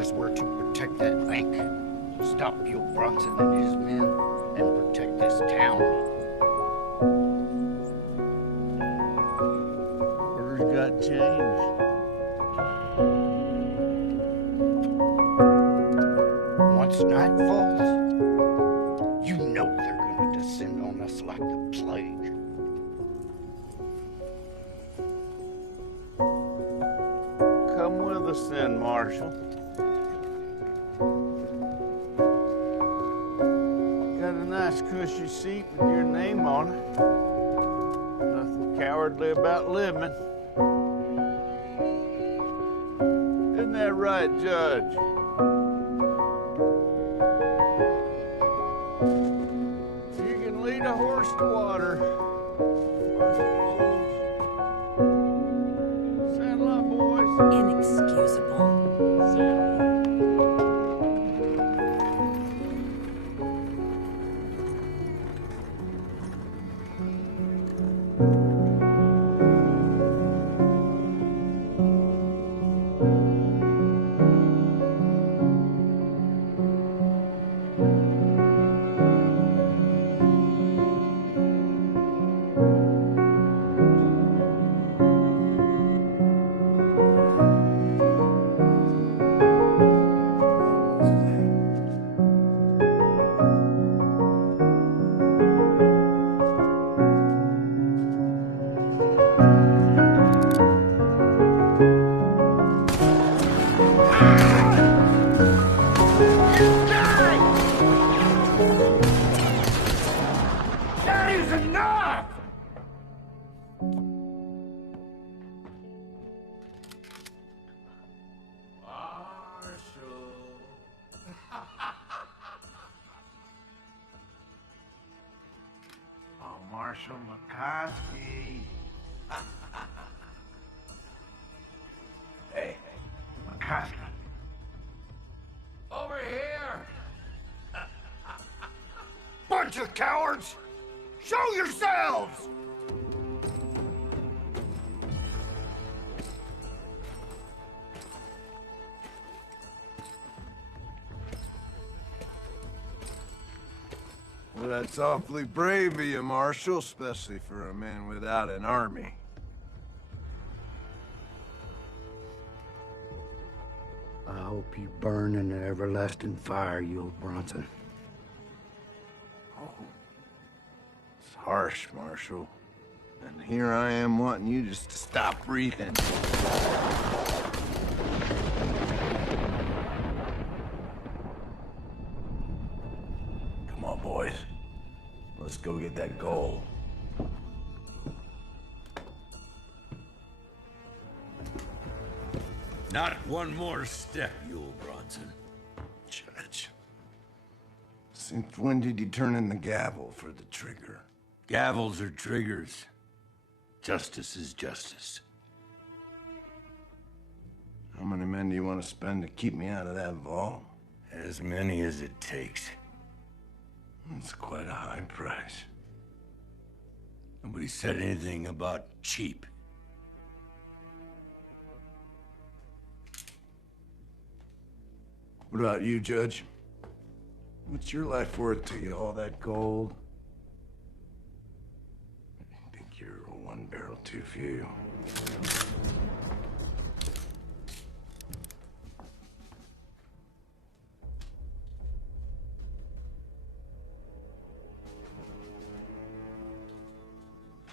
orders were to protect that bank, stop Yul Bronson and his men, and protect this town. Orders got changed. Once night falls, you know they're gonna descend on us like the plague. Come with us then, Marshal. Got a nice cushy seat with your name on it. Nothing cowardly about living. Isn't that right, Judge? You can lead a horse to water. Saddle up, boys. Inexcusable. That is enough! Oh, Marshal McCoskey. Hey, McCoskey. Over here! Bunch of cowards! Show yourselves! Well, that's awfully brave of you, Marshal, especially for a man without an army. I hope you burn in the everlasting fire, Yul Bronson. It's harsh, Marshal. And here I am wanting you just to stop breathing. Come on, boys. Let's go get that gold. Not one more step, Yul Bronson. Judge. Since when did you turn in the gavel for the trigger? Gavels are triggers. Justice is justice. How many men do you want to spend to keep me out of that vault? As many as it takes. That's quite a high price. Nobody said anything about cheap. What about you, Judge? What's your life worth to you, all that gold? I think you're one barrel too few.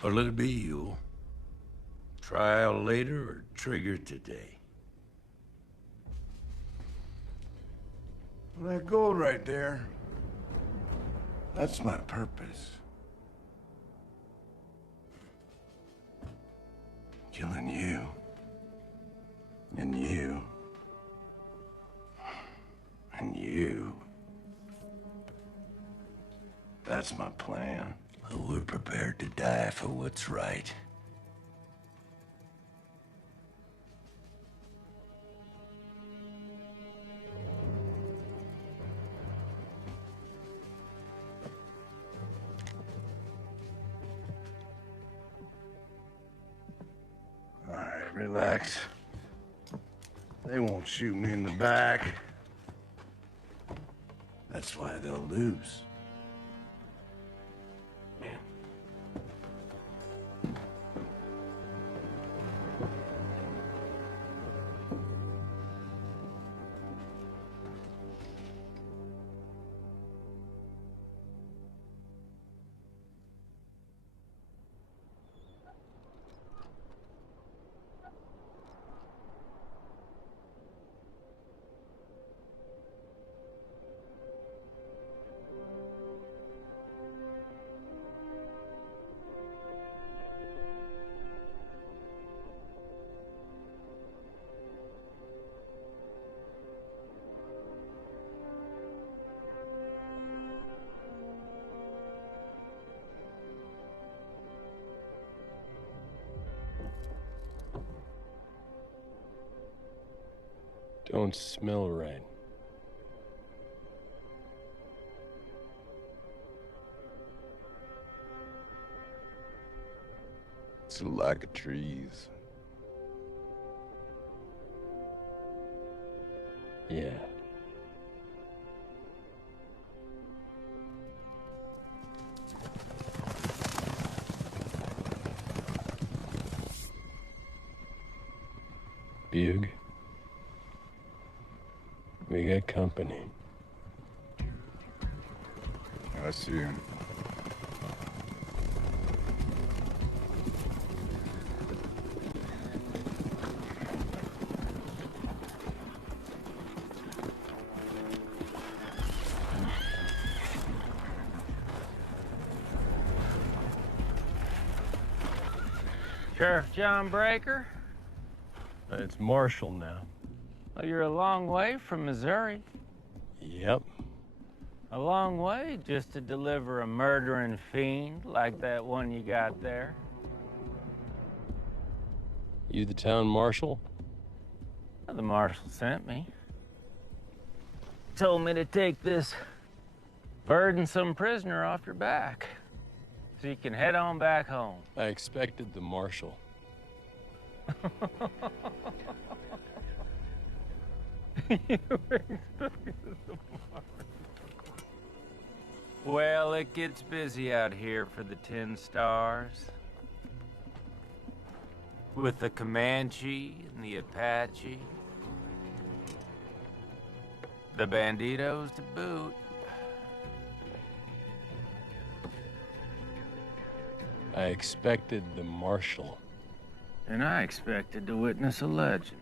What'll it be, Yul? Trial later or trigger today? Well, that gold right there, that's my purpose. Killing you. And you. And you. That's my plan. Well, we're prepared to die for what's right. All right, relax. They won't shoot me in the back. That's why they'll lose. Don't smell right. It's a lack of trees. Yeah. Bug. We got company. I see him. Sheriff John Breaker? It's Marshall now. Well, you're a long way from Missouri. Yep. A long way just to deliver a murdering fiend like that one you got there. You the town marshal? Well, the marshal sent me. Told me to take this burdensome prisoner off your back so you can head on back home. I expected the marshal. Well, it gets busy out here for the 10 Stars. With the Comanche and the Apache. The Banditos to boot. I expected the marshal. And I expected to witness a legend.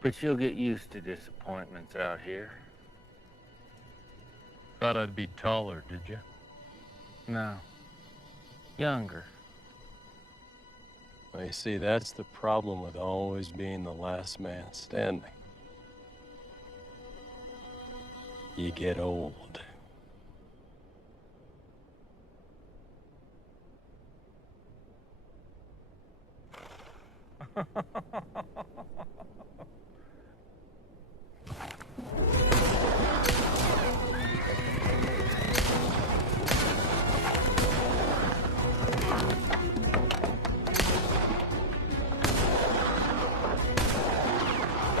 But you'll get used to disappointments out here. Thought I'd be taller, did you? No. Younger. Well, you see, that's the problem with always being the last man standing. You get old.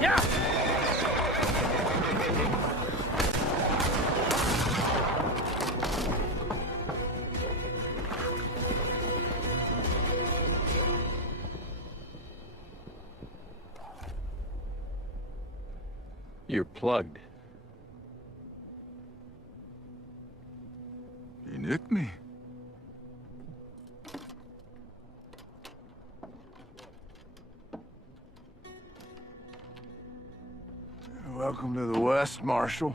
Yeah! You're plugged. You nicked me? Welcome to the West, Marshal.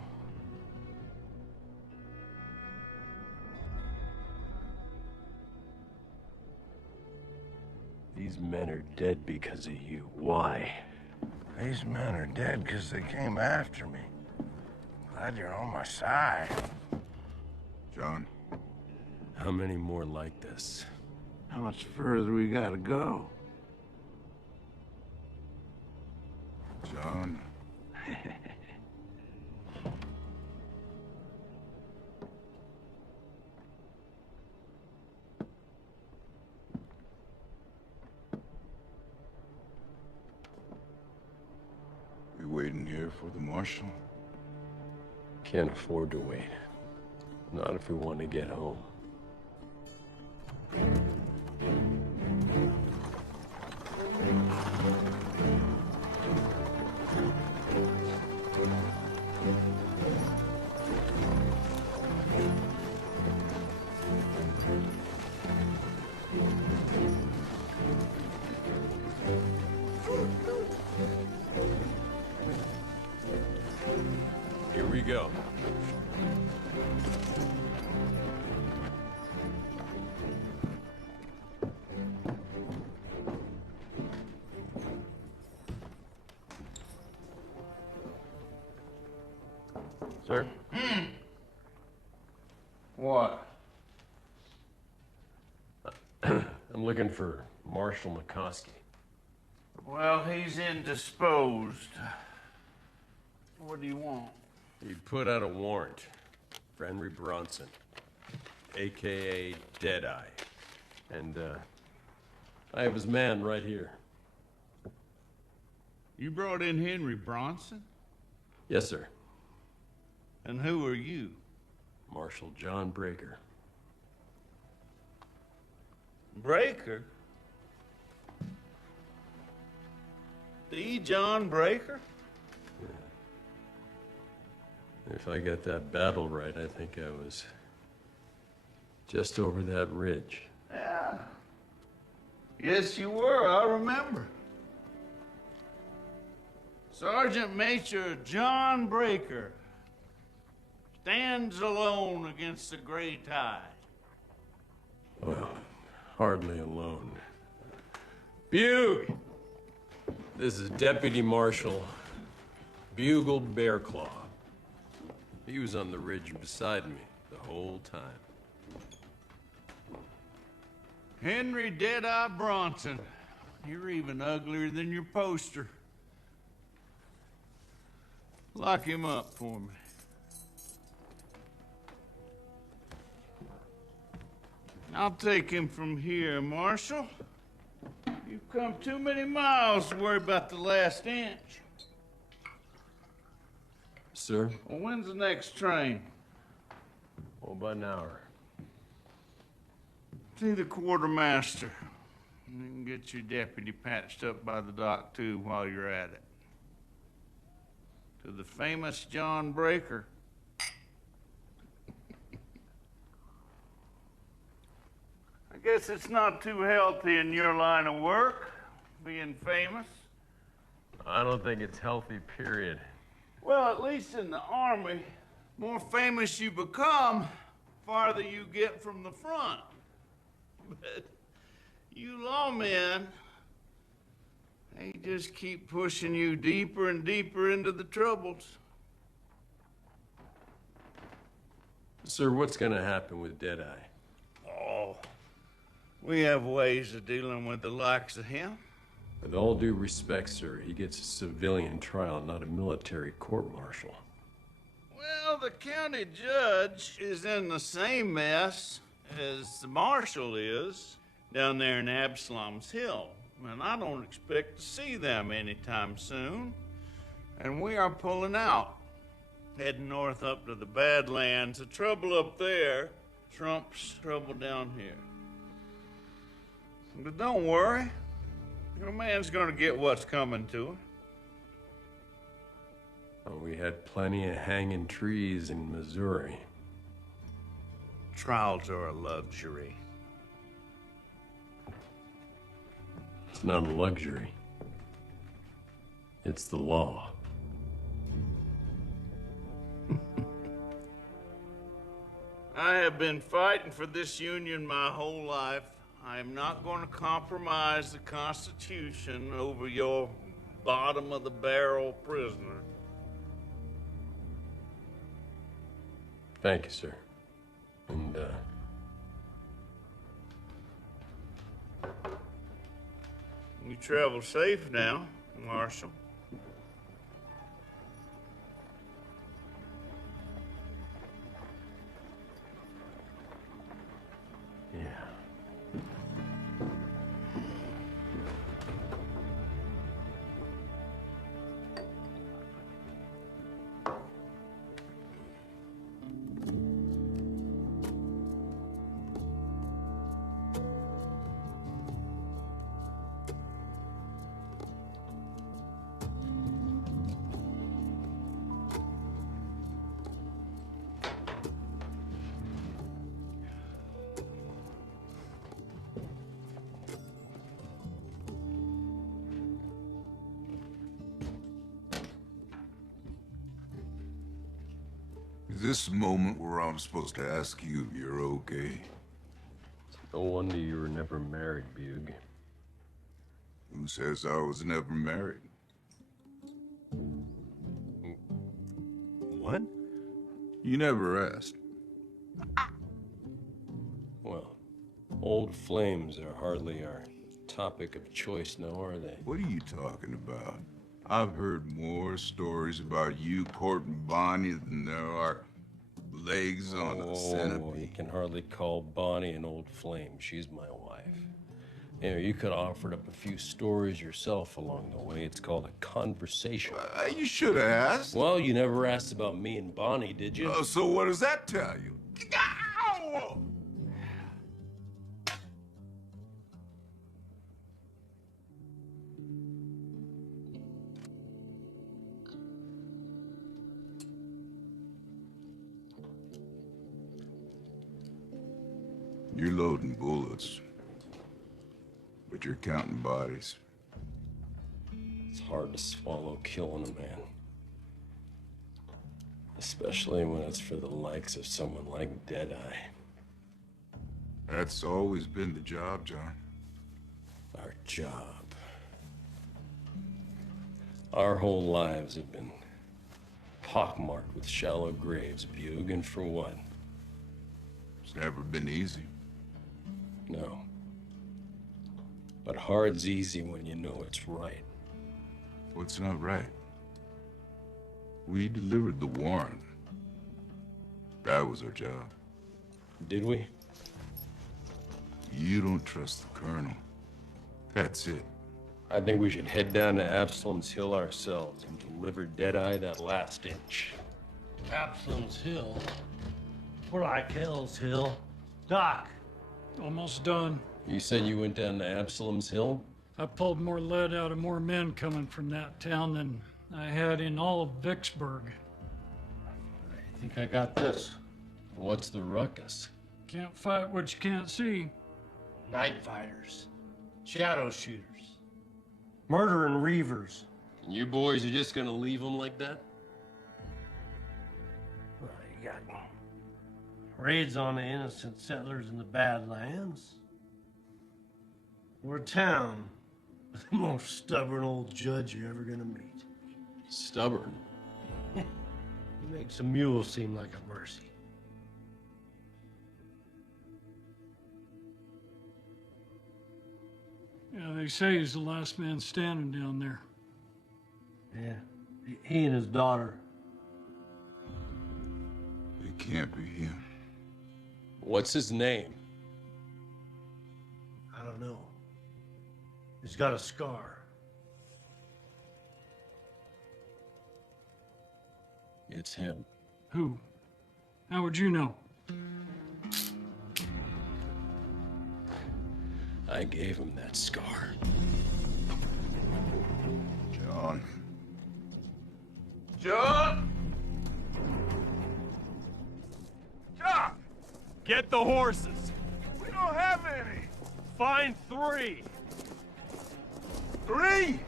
These men are dead because of you. Why? These men are dead because they came after me. Glad you're on my side. John, How many more like this? how much further we gotta go? John. waiting here for the marshal? Can't afford to wait. Not if we want to get home. Here we go. Sir? What? I'm looking for Marshal McCoskey. Well, he's indisposed. What do you want? He put out a warrant for Henry Bronson, a.k.a. Deadeye. And, I have his man right here. You brought in Henry Bronson? Yes, sir. And who are you? Marshal John Breaker. Breaker? The John Breaker? If I got that battle right, I think I was just over that ridge. Yeah. Yes, you were. I remember. Sergeant Major John Breaker stands alone against the gray tide. Well, hardly alone. Bug! This is Deputy Marshal Bugle Bearclaw. He was on the ridge beside me the whole time. Henry Deadeye Bronson. You're even uglier than your poster. Lock him up for me. I'll take him from here, Marshal. You've come too many miles to worry about the last inch. Sir? Well, when's the next train? Oh, about an hour. See the quartermaster. You can get your deputy patched up by the dock, too, while you're at it. To the famous John Breaker. I guess it's not too healthy in your line of work, being famous. I don't think it's healthy, period. Well, at least in the Army, more famous you become, farther you get from the front. But you lawmen, they just keep pushing you deeper and deeper into the troubles. Sir, what's gonna happen with Deadeye? Oh, we have ways of dealing with the likes of him. With all due respect, sir, he gets a civilian trial, not a military court-martial. Well, the county judge is in the same mess as the marshal is down there in Absalom's Hill. And I don't expect to see them anytime soon. And we are pulling out, heading north up to the Badlands. The trouble up there trumps trouble down here. But don't worry. Your man's gonna get what's coming to him. Oh, we had plenty of hanging trees in Missouri. Trials are a luxury. It's not a luxury. It's the law. I have been fighting for this union my whole life. I am not going to compromise the Constitution over your bottom-of-the-barrel prisoner. Thank you, sir. And, You travel safe now, Marshal. yeah. Is this the moment where I'm supposed to ask you if you're okay? No wonder you were never married, Bug. Who says I was never married? What? You never asked. Well, old flames are hardly our topic of choice now, are they? What are you talking about? I've heard more stories about you courting Bonnie than there are legs on a You centipede. can hardly call Bonnie an old flame. She's my wife. You know, you could have offered up a few stories yourself along the way. It's called a conversation. You should have asked. Well, you never asked about me and Bonnie, did you? So what does that tell you? Ow! You're loading bullets, but you're counting bodies. It's hard to swallow killing a man. Especially when it's for the likes of someone like Deadeye. That's always been the job, John. Our job. Our whole lives have been pockmarked with shallow graves, Bug, and for what? It's never been easy. No. But hard's easy when you know it's right. What's not right? We delivered the warrant. That was our job. Did we? You don't trust the colonel. That's it. I think we should head down to Absalom's Hill ourselves and deliver Deadeye that last inch. Absalom's Hill? More like Hell's Hill. Doc, Almost done. You said you went down to Absalom's Hill? I pulled more lead out of more men coming from that town than I had in all of Vicksburg. I think I got this. What's the ruckus? Can't fight what you can't see. Night fighters. Shadow shooters. Murdering reavers. And you boys are just gonna leave them like that? Well, you got raids on the innocent settlers in the Badlands. We're a town with the most stubborn old judge you're ever gonna meet. Stubborn. He makes a mule seem like a mercy. Yeah, they say he's the last man standing down there. Yeah, he and his daughter. It can't be him. What's his name? I don't know. He's got a scar. It's him. Who? How would you know? I gave him that scar. John. John! John! Get the horses! We don't have any! Find 3! 3?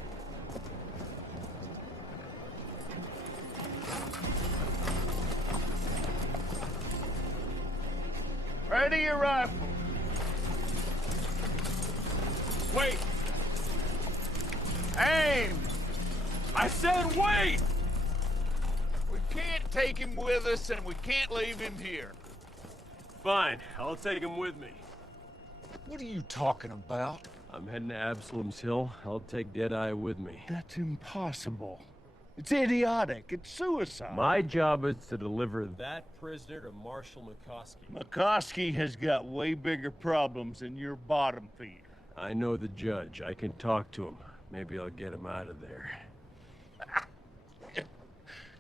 Ready your rifle. Wait! Aim! I said wait! We can't take him with us, and we can't leave him here. Fine, I'll take him with me. What are you talking about? I'm heading to Absalom's Hill. I'll take Deadeye with me. That's impossible. It's idiotic. It's suicide. My job is to deliver that prisoner to Marshal McCoskey. McCoskey has got way bigger problems than your bottom feeder. I know the judge. I can talk to him. Maybe I'll get him out of there.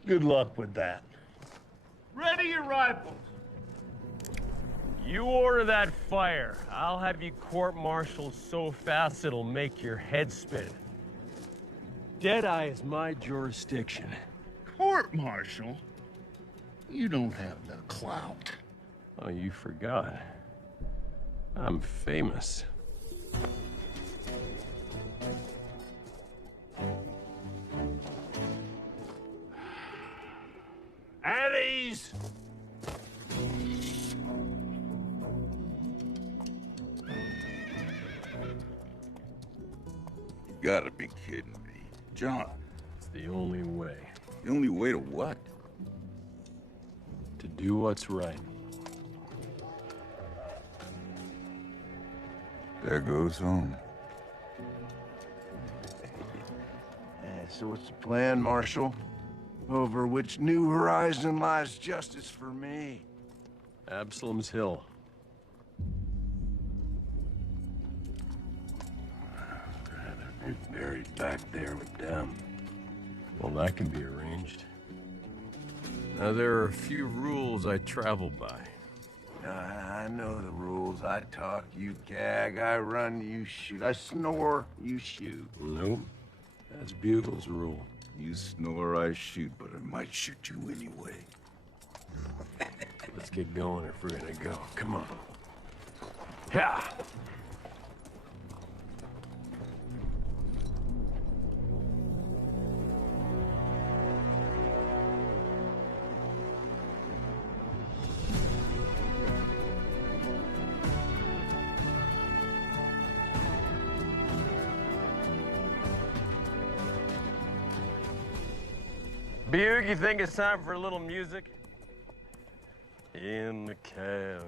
Good luck with that. Ready your rifles. You order that fire. I'll have you court-martialed so fast it'll make your head spin. Deadeye is my jurisdiction. Court-martial? You don't have the clout. Oh, you forgot. I'm famous. At ease, is. You gotta be kidding me. John, It's the only way. the only way to what? To do what's right. There goes home. So what's the plan, Marshal? Over which new horizon lies justice for me? Absalom's Hill. You're buried back there with them. Well, that can be arranged. Now, there are a few rules I travel by. I know the rules. I talk, you gag. I run, you shoot. I snore, you shoot. Nope. That's Bugle's rule. You snore, I shoot, but I might shoot you anyway. Let's get going if we're gonna go. Come on. Yeah. Buick, you think it's time for a little music? In the cavern,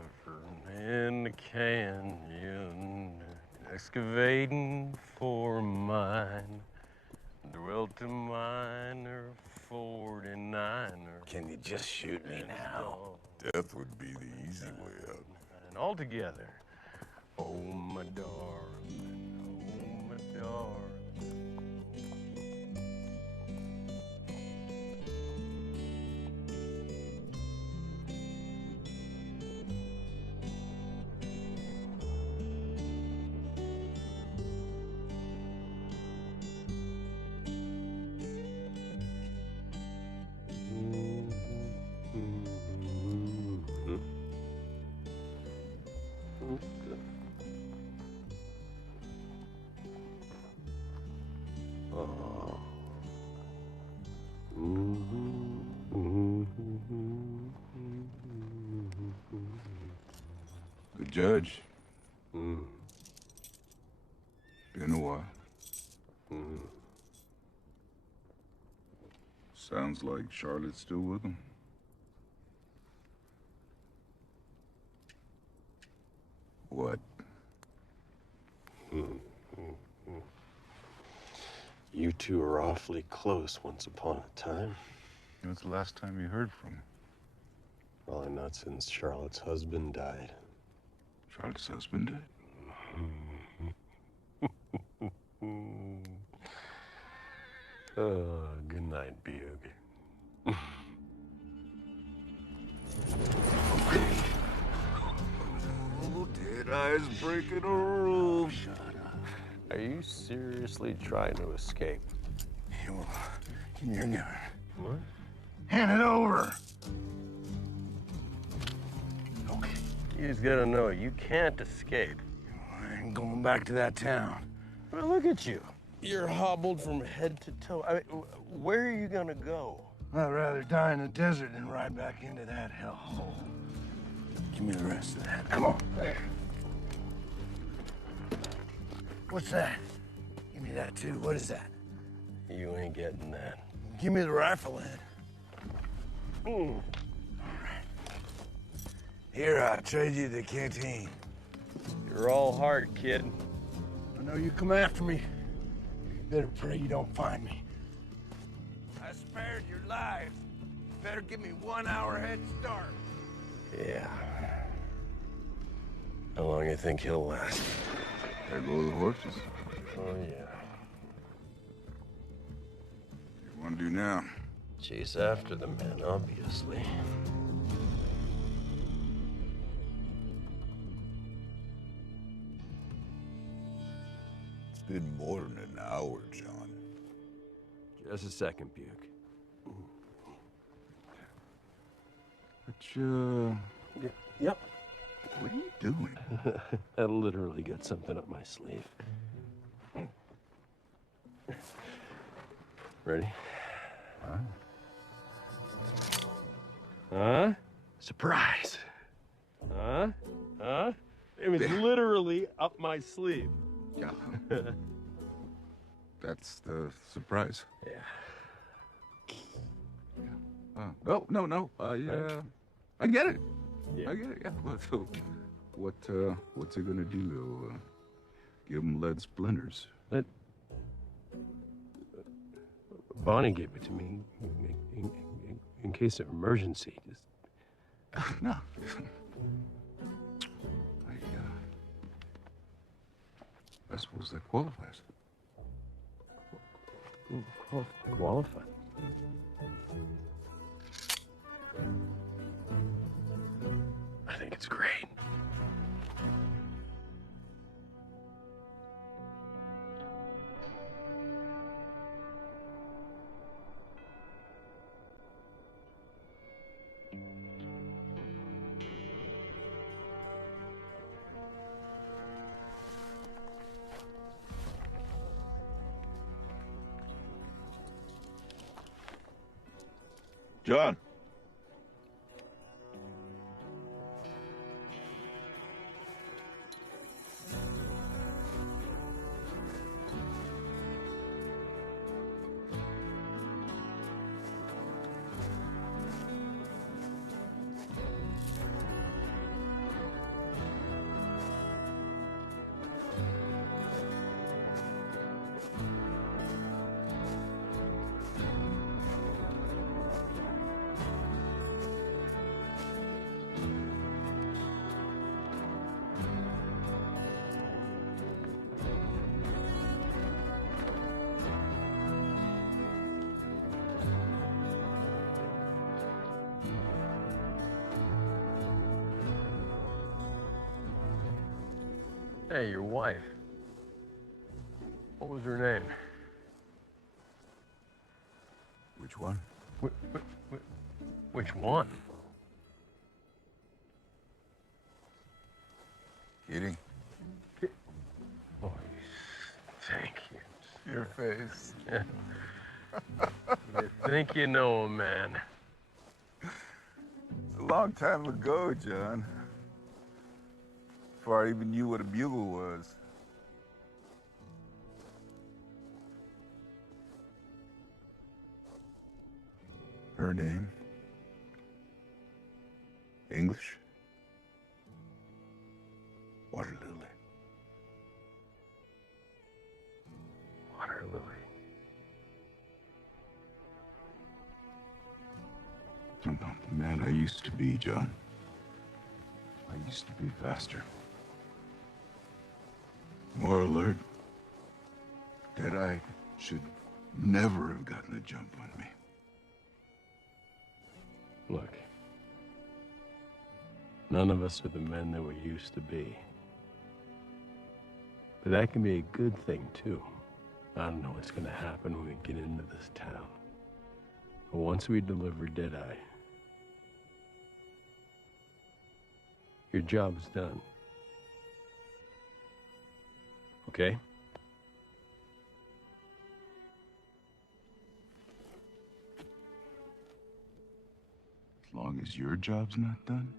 in the canyon, excavating for mine, dwelt a miner, 49er. Can you just shoot me now? Death would be the easy way out. And all together, oh my darling, oh my darling. The judge. Been a while. Sounds like Charlotte's still with him. What? You two were awfully close once upon a time. When's the last time you heard from him? Probably not since Charlotte's husband died. Charlotte's husband died? Good night, Bug. Oh, Deadeye's breaking a rule. Shut up. Are you seriously trying to escape? Well, give me your gun. What? Hand it over. Okay. You just gotta know, you can't escape. I ain't going back to that town. Well, look at you. You're hobbled from head to toe. I mean, where are you gonna go? I'd rather die in the desert than ride back into that hellhole. Give me the rest of that. Come on. There. What's that? Give me that too. What is that? You ain't getting that. Give me the rifle then. All right. Here, I'll trade you the canteen. You're all heart, kid. I know you come after me. Better pray you don't find me. I spared your life. Better give me 1 hour head start. Yeah. How long you think he'll last? There go the horses. Oh, yeah. What do you want to do now? Chase after the man, obviously. It's been more than an hour, John. Just a second, Buick. Yep. What are you doing? I literally got something up my sleeve. Ready? Huh? Huh? Surprise. Huh? Huh? It was literally up my sleeve. Yeah. That's the surprise. Yeah. Oh, no. I get it. Yeah. I get it, yeah. Well, so, what's it gonna do, though? Give him lead splinters. Bonnie gave it to me in case of emergency. Just No. I suppose that qualifies. qualified. I think it's great. John. Hey, your wife. What was her name? Which one? Which one? Kitty. Oh, thank you. Your face. You think you know a man. It's a long time ago, John. Before I even knew what a bugle was. Her name? English? Water lily. Water lily. I'm not the man I used to be, John. I used to be faster. More alert. Deadeye should never have gotten a jump on me. Look. None of us are the men that we used to be. But that can be a good thing, too. I don't know what's gonna happen when we get into this town. But once we deliver Deadeye, your job's done. Okay? As long as your job's not done,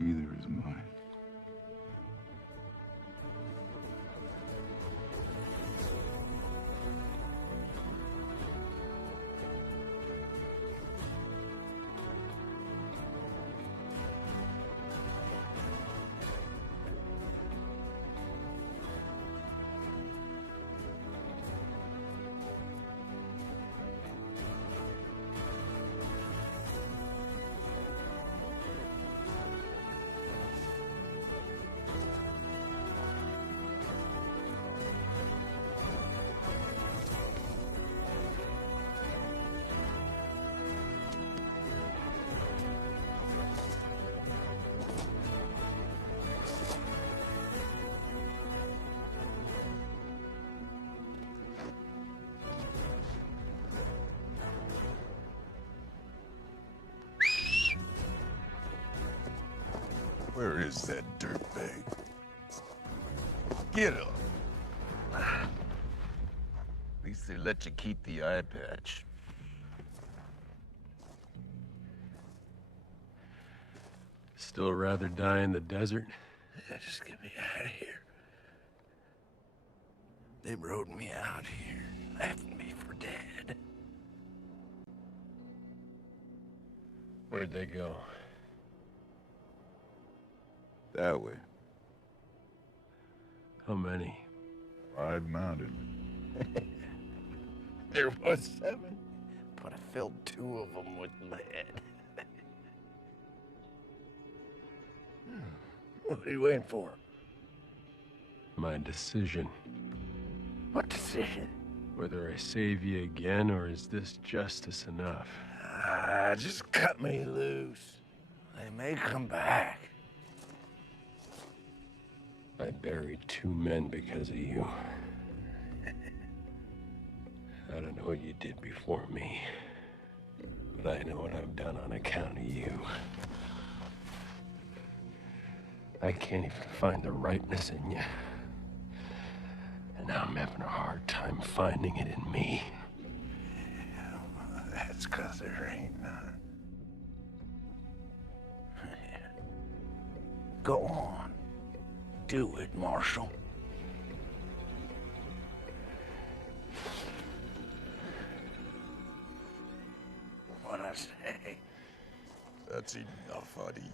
neither is mine. Where is that dirtbag? Get up. At least they let you keep the eye patch. Still rather die in the desert? Yeah, just get me out of here. They rode me out here, left me for dead. Where'd they go? That way. How many? 5 mounted. There was 7, but I filled 2 of them with lead. What are you waiting for? My decision. What decision? Whether I save you again, or is this justice enough? Just cut me loose. They may come back. I buried 2 men because of you. I don't know what you did before me, but I know what I've done on account of you. I can't even find the rightness in you. And now I'm having a hard time finding it in me. That's 'cause there ain't none. Go on. Do it, Marshal. What I say? That's enough out of you.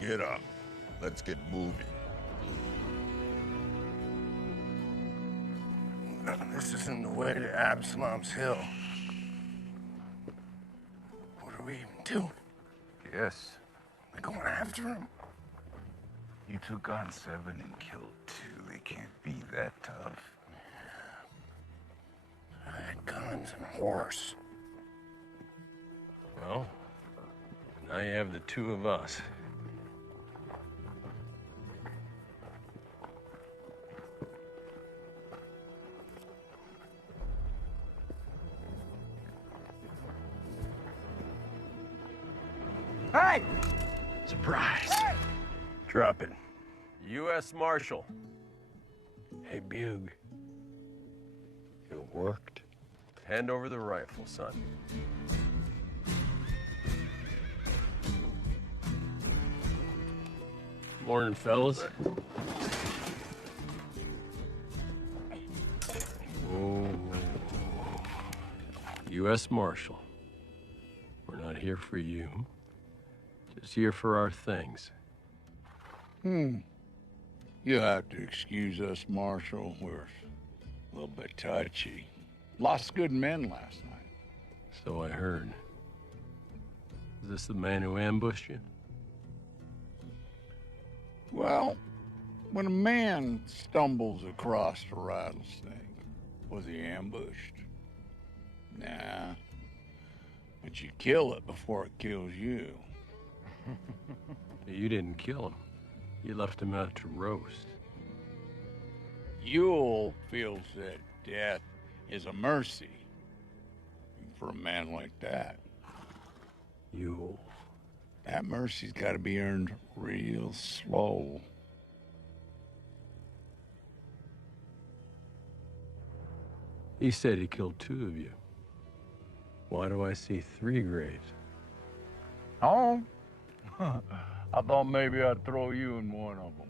Get up. Let's get moving. This isn't the way to Absalom's Hill. What are we even doing? Yes. We're going after him? You took on 7 and killed 2. They can't be that tough. I had guns and a horse. Well, now you have the 2 of us. Hey! Surprise. Hey! Drop it. U.S. Marshal. Hey, Bug. It worked. Hand over the rifle, son. Morning, fellas. Whoa. U.S. Marshal. We're not here for you. Just here for our things. You'll have to excuse us, Marshal. We're a little bit touchy. Lost good men last night. So I heard. Is this the man who ambushed you? Well, when a man stumbles across a rattlesnake, was he ambushed? Nah. But you kill it before it kills you. You didn't kill him. You left him out to roast. Yule feels that death is a mercy for a man like that. Yule. That mercy's got to be earned real slow. He said he killed 2 of you. Why do I see 3 graves? Oh? I thought maybe I'd throw you in one of them.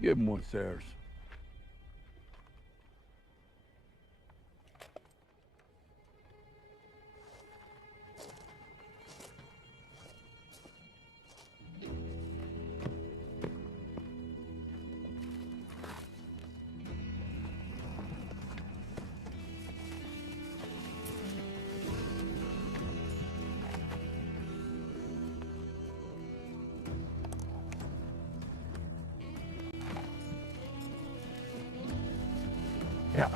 Give him what's theirs. Yeah.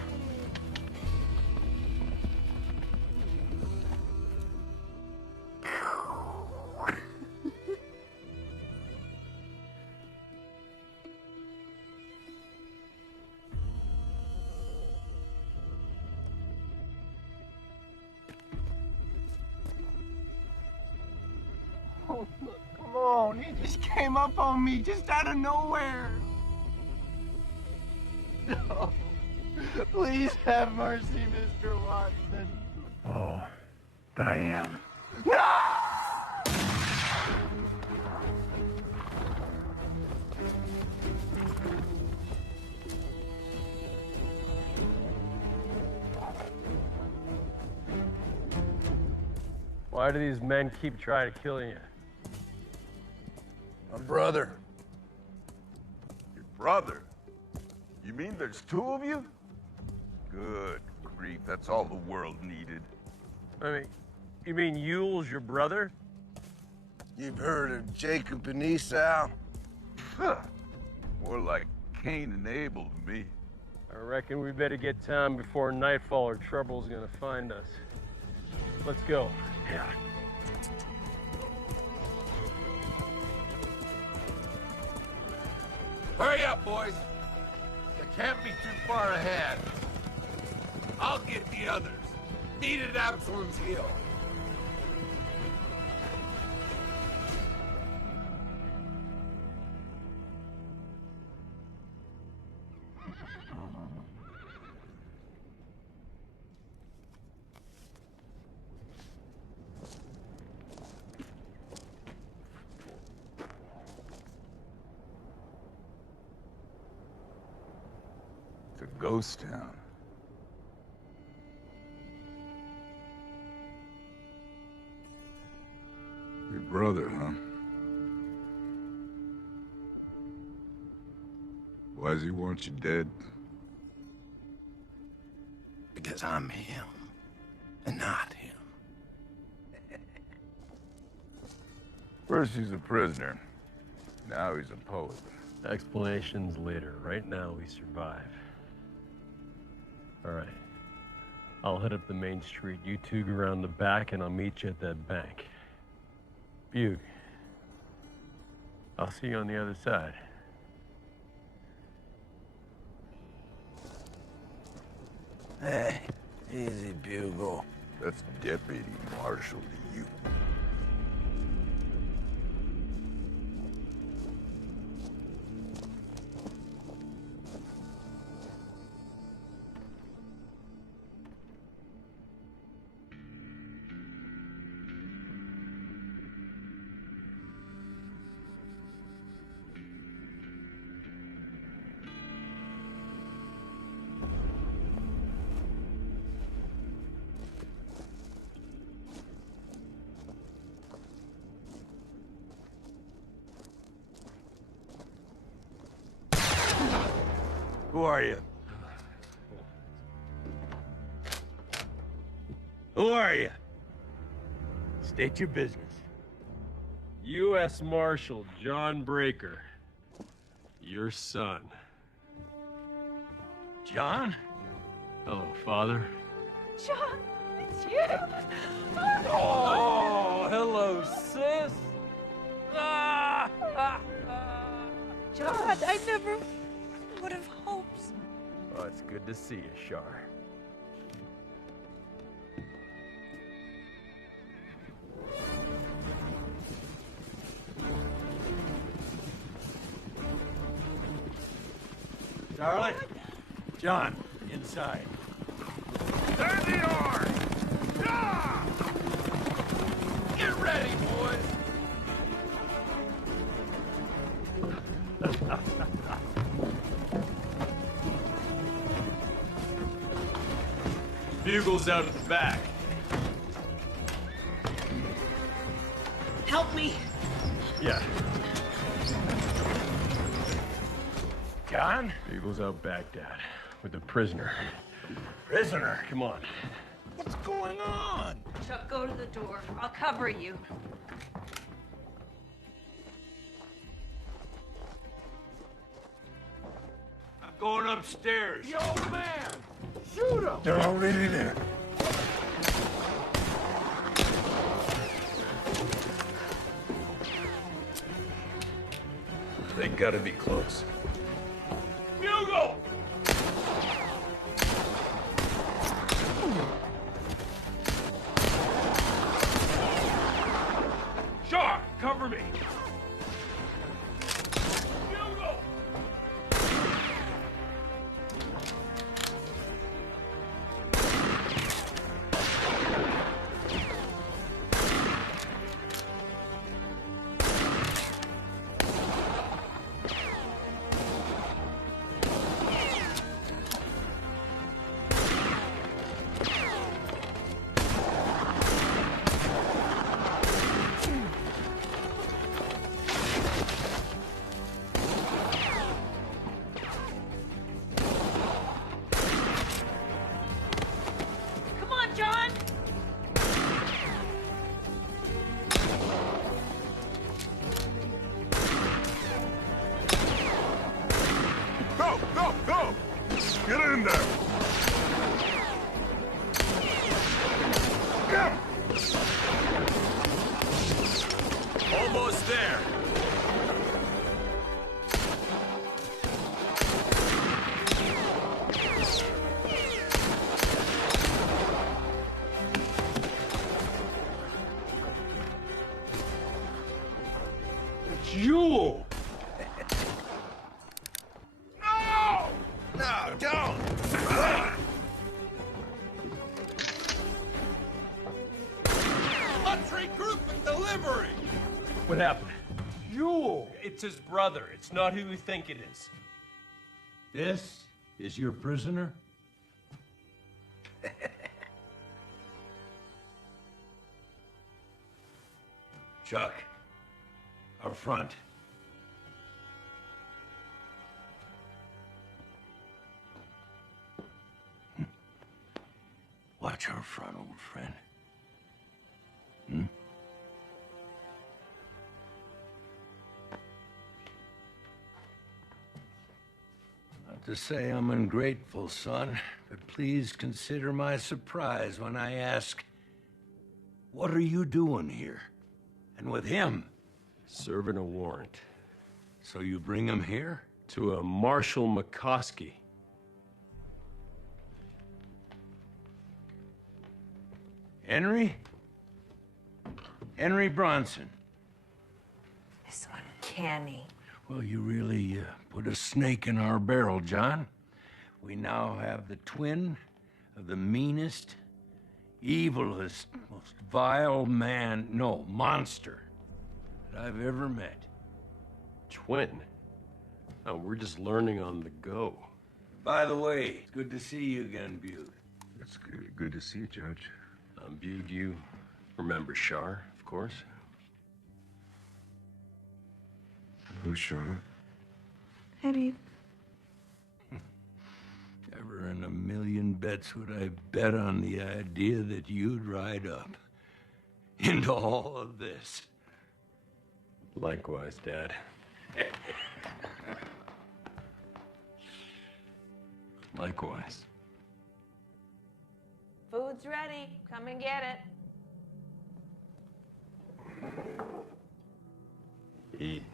Come on, he just came up on me just out of nowhere. No. Please have mercy, Mr. Watson. Oh, Diane. No! Why do these men keep trying to kill you? My brother. Your brother? You mean there's two of you? Good grief, that's all the world needed. I mean, you mean Yule's your brother? You've heard of Jacob and Esau? Huh. More like Cain and Abel to me. I reckon we better get time before nightfall or trouble's gonna find us. Let's go. Yeah. Hurry up, boys. You can't be too far ahead. I'll get the others. Meet at Absalom's Hill. It's a ghost town. Your brother, huh? Why does he want you dead? Because I'm him, and not him. First he's a prisoner. Now he's a poet. Explanations later. Right now, we survive. All right. I'll head up the main street. You two go around the back, and I'll meet you at that bank. Bug. I'll see you on the other side. Hey, easy, Bugle. That's Deputy Marshal to you. Who are you? Who are you? State your business. U.S. Marshal John Breaker. Your son. John? Hello, Father. John, it's you! Oh, hello, sis. John, I never would have hoped. Oh, it's good to see you, Shar. Charlie? John, inside. Turn the oar! Get ready, boys! Bugle's out the back. Help me. Yeah. John? Bugle's out back, Dad, with the prisoner. Prisoner? Come on. What's going on? Chuck, go to the door. I'll cover you. I'm going upstairs. Yo, man! Shoot them! They're already there. They gotta be close. Bugle! Shar, cover in there! Almost there. It's you! No! No, don't! Country group and delivery! What happened? You! It's his brother. It's not who you think it is. This is your prisoner? Chuck, up front. Watch our front, old friend. Not to say I'm ungrateful, son, but please consider my surprise when I ask, what are you doing here? And with him? Serving a warrant. So you bring him here? To a Marshal McCoskey. Henry? Henry Bronson. This uncanny. Well, you really put a snake in our barrel, John. We now have the twin of the meanest, evilest, most vile monster that I've ever met. Twin? Oh, we're just learning on the go. By the way, it's good to see you again, Bude. It's good to see you, Judge. Bude, you remember Shar, of course. Who's Shar? Hey, babe. Never in a million bets would I bet on the idea that you'd ride up into all of this. Likewise, Dad. Likewise. Food's ready. Come and get it. Eat.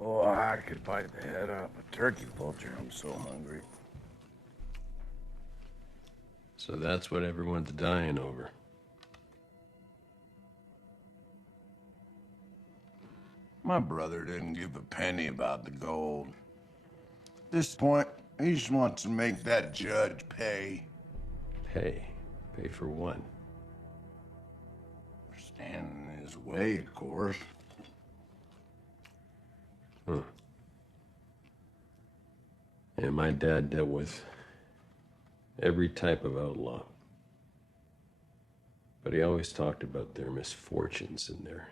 Oh, I could bite the head off a turkey vulture. I'm so hungry. So that's what everyone's dying over. My brother didn't give a penny about the gold. At this point, he just wants to make that judge pay. Pay? Pay for what? Standing in his way, of course. Huh. Yeah, my dad dealt with every type of outlaw. But he always talked about their misfortunes and their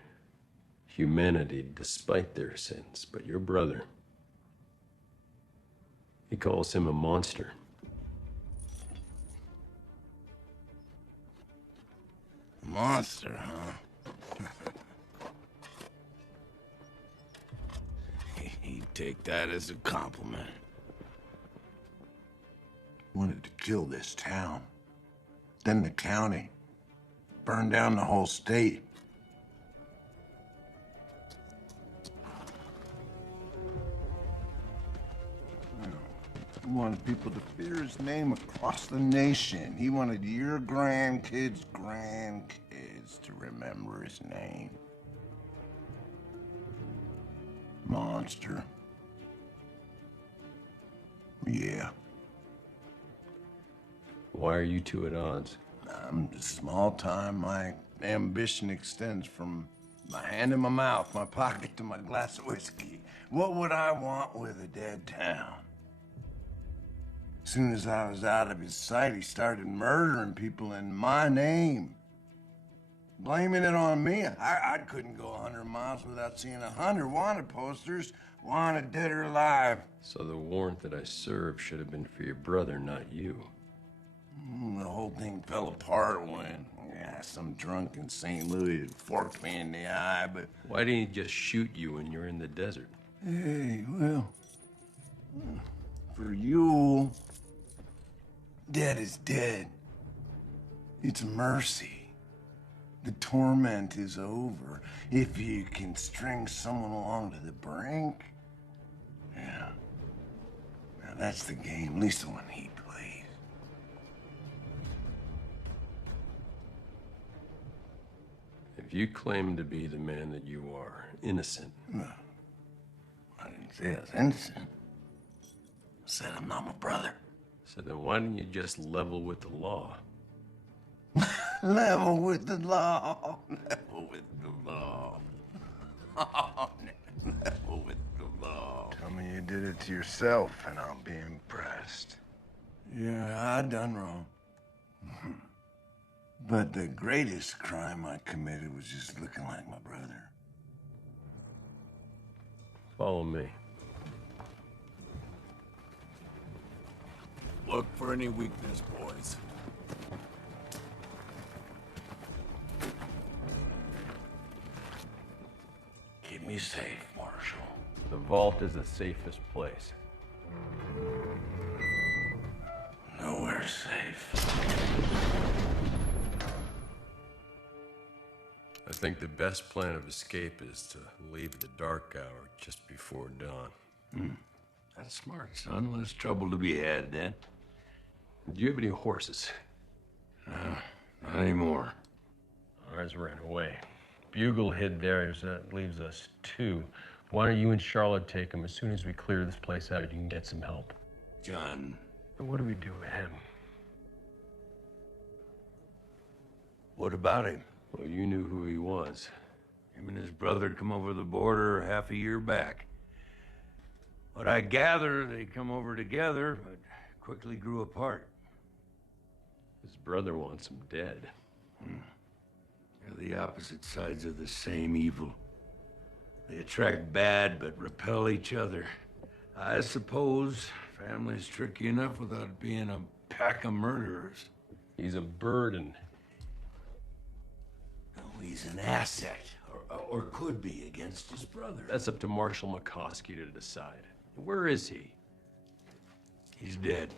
humanity despite their sins. But your brother, he calls him a monster. Monster, huh? He'd take that as a compliment. Wanted to kill this town. Then the county. Burn down the whole state. He wanted people to fear his name across the nation. He wanted your grandkids' grandkids to remember his name. Monster. Yeah. Why are you two at odds? I'm just small time. My ambition extends from my hand in my mouth, my pocket to my glass of whiskey. What would I want with a dead town? As soon as I was out of his sight, he started murdering people in my name. Blaming it on me. I couldn't go 100 miles without seeing 100 wanted posters, wanted dead or alive. So the warrant that I served should have been for your brother, not you. The whole thing fell apart when, some drunk in St. Louis forked me in the eye, but... Why didn't he just shoot you when you're in the desert? Hey, well... For you, Dead is dead. It's mercy. The torment is over. If you can string someone along to the brink, yeah. Now that's the game, at least the one he plays. If you claim to be the man that you are, innocent. No. I didn't say I was innocent. I said I'm not my brother. So then why don't you just level with the law? Level with the law. Level with the law. Level with the law. Tell me you did it to yourself and I'll be impressed. Yeah, I done wrong. But the greatest crime I committed was just looking like my brother. Follow me. Look for any weakness, boys. Keep me safe, Marshal. The vault is the safest place. Nowhere safe. I think the best plan of escape is to leave the dark hour just before dawn. That's smart, son. Less trouble to be had, then. Do you have any horses? Not anymore. Ours ran away. Bugle hid theirs. That leaves us 2. Why don't you and Charlotte take them? As soon as we clear this place out, you can get some help. John. What do we do with him? What about him? Well, you knew who he was. Him and his brother come over the border half a year back. But I gather they come over together, but quickly grew apart. His brother wants him dead. They're the opposite sides of the same evil. They attract bad, but repel each other. I suppose family's tricky enough without being a pack of murderers. He's a burden. No, he's an asset, or could be against his brother. That's up to Marshal McCoskey to decide. Where is he? He's dead.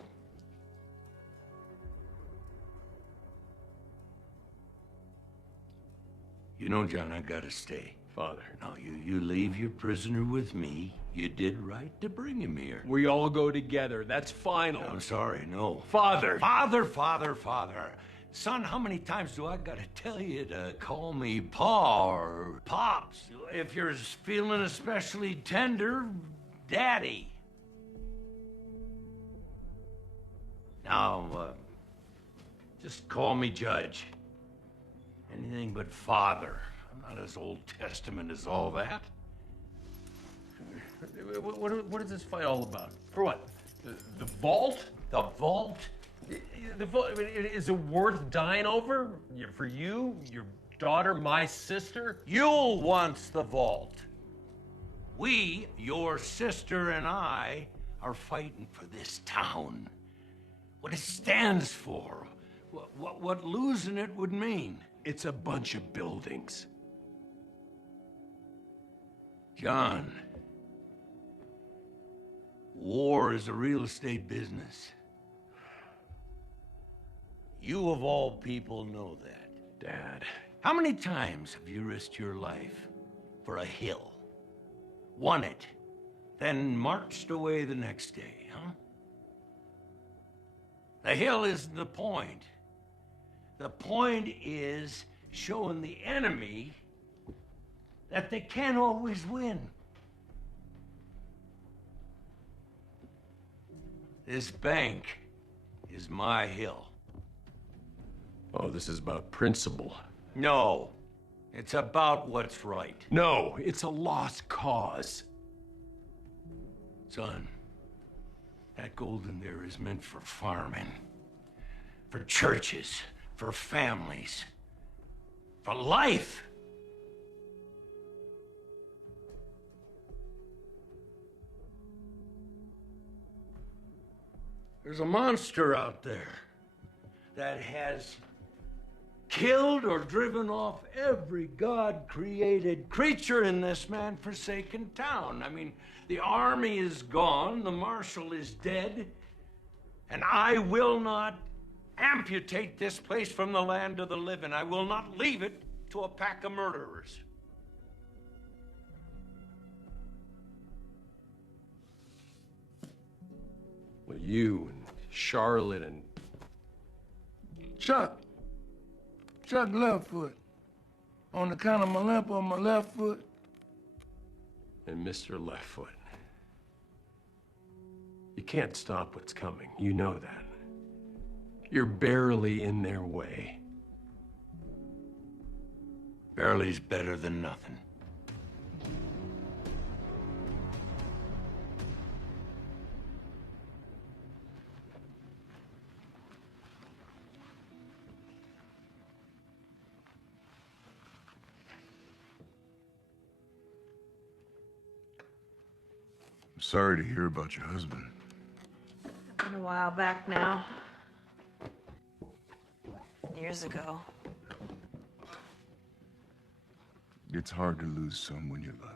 You know, John, I gotta stay. Father. Now, you leave your prisoner with me. You did right to bring him here. We all go together. That's final. I'm sorry, no. Father. Father. Son, how many times do I gotta tell you to call me Pa or Pops? If you're feeling especially tender, Daddy. Now, just call me Judge. Anything but Father. I'm not as Old Testament as all that. What is this fight all about? For what? The vault? The vault? The vault, I mean, is it worth dying over? For you, your daughter, my sister? Yule wants the vault. We, your sister and I, are fighting for this town. What it stands for. What losing it would mean. It's a bunch of buildings. John, war is a real estate business. You of all people know that. Dad. How many times have you risked your life for a hill? Won it, then marched away the next day, huh? The hill isn't the point. The point is showing the enemy that they can't always win. This bank is my hill. Oh, this is about principle. No, it's about what's right. No, it's a lost cause. Son, that gold in there is meant for farming, for churches, for families, for life. There's a monster out there that has killed or driven off every God-created creature in this man-forsaken town. I mean, the army is gone, the marshal is dead. And I will not amputate this place from the land of the living. I will not leave it to a pack of murderers. Well, you and Charlotte and Chuck left foot. On account of my limp on my left foot. and Mr. Leftfoot. You can't stop what's coming. You know that. You're barely in their way. Barely's better than nothing. I'm sorry to hear about your husband. Been a while back now. Years ago. It's hard to lose someone you love.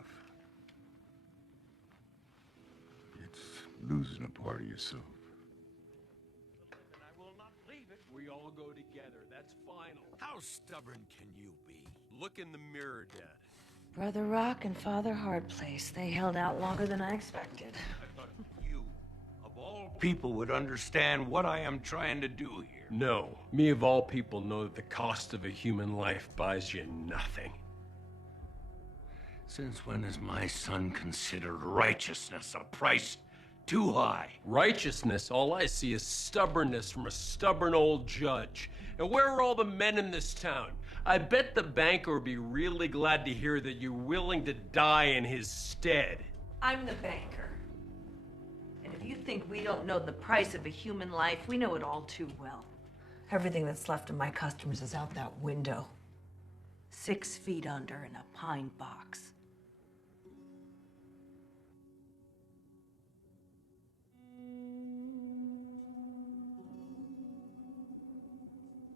It's losing a part of yourself. And I will not leave it. We all go together. That's final. How stubborn can you be? Look in the mirror, Dad. Brother Rock and Father Hardplace. They held out longer than I expected. I thought you, of all people, would understand what I am trying to do here. No. Me of all people know that the cost of a human life buys you nothing. Since when has my son considered righteousness a price too high? Righteousness, all I see is stubbornness from a stubborn old judge. And where are all the men in this town? I bet the banker would be really glad to hear that you're willing to die in his stead. I'm the banker. And if you think we don't know the price of a human life, we know it all too well. Everything that's left of my customers is out that window. 6 feet under in a pine box.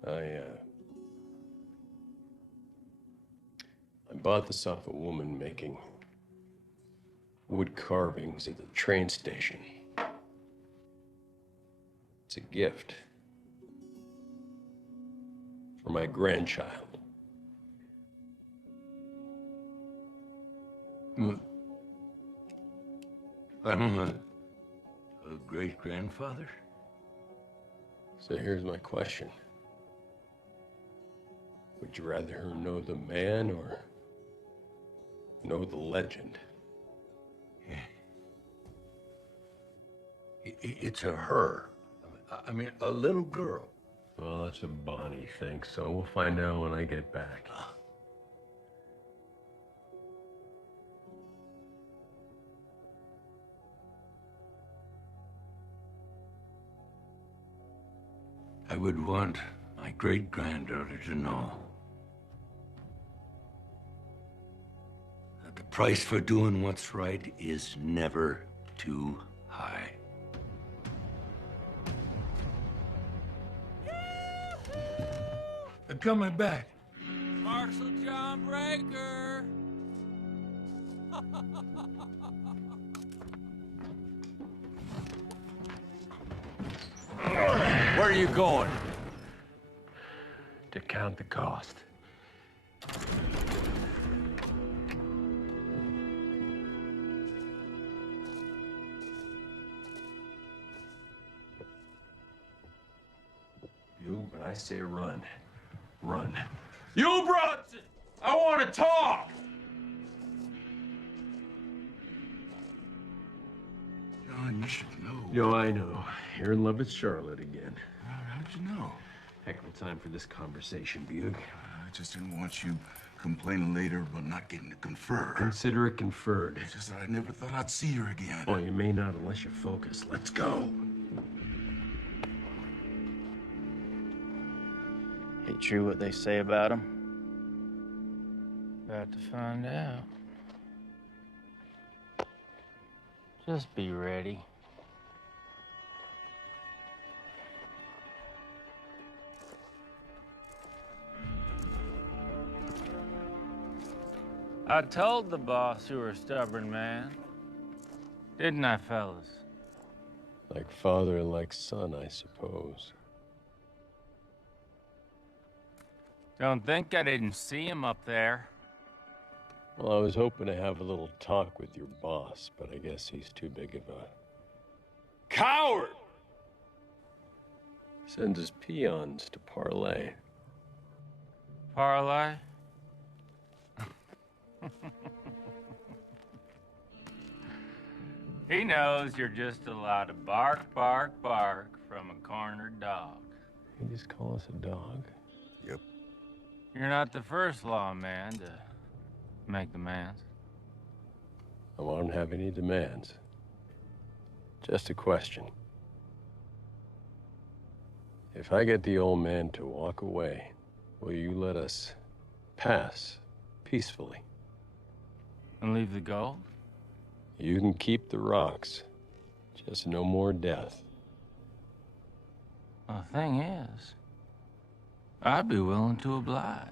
I bought this off a woman making wood carvings at the train station. It's a gift for my grandchild. I'm a great-grandfather? So here's my question. Would you rather her know the man or know the legend? It's a her. I mean, a little girl. Well, that's what Bonnie thinks, so we'll find out when I get back. I would want my great-granddaughter to know that the price for doing what's right is never too high. They're coming back. Marshal John Breaker. Where are you going? To count the cost. You, when I say run, run. You, Bronson! I want to talk! John, you should know. No, I know. You're in love with Charlotte again. How'd you know? Heck of a time for this conversation, Buick. I just didn't want you complaining later about not getting to confer. Consider it conferred. It's just that I never thought I'd see her again. Oh, you may not unless you focus. Let's go. Ain't true what they say about him? About to find out. Just be ready. I told the boss you were a stubborn man. Didn't I, fellas? Like father and like son, I suppose. Don't think I didn't see him up there. Well, I was hoping to have a little talk with your boss, but I guess he's too big of a coward! Sends his peons to parlay. Parlay? He knows you're just allowed to bark, bark, bark from a cornered dog. You just call us a dog? Yep. You're not the first lawman to make demands. I won't have any demands. Just a question. If I get the old man to walk away, will you let us pass peacefully? And leave the gold? You can keep the rocks. Just no more death. The thing is, I'd be willing to oblige.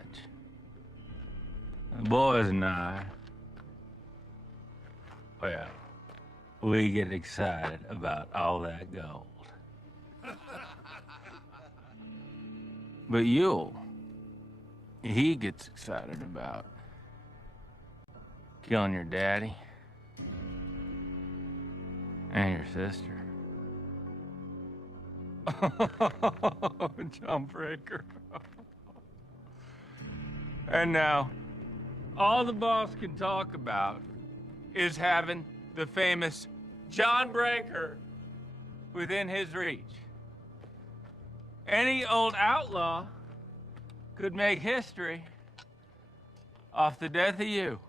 The boys and I, well, we get excited about all that gold. But Yule, he gets excited about killing your daddy and your sister. Jawbreaker. And now, all the boss can talk about is having the famous Jawbreaker within his reach. Any old outlaw could make history off the death of you.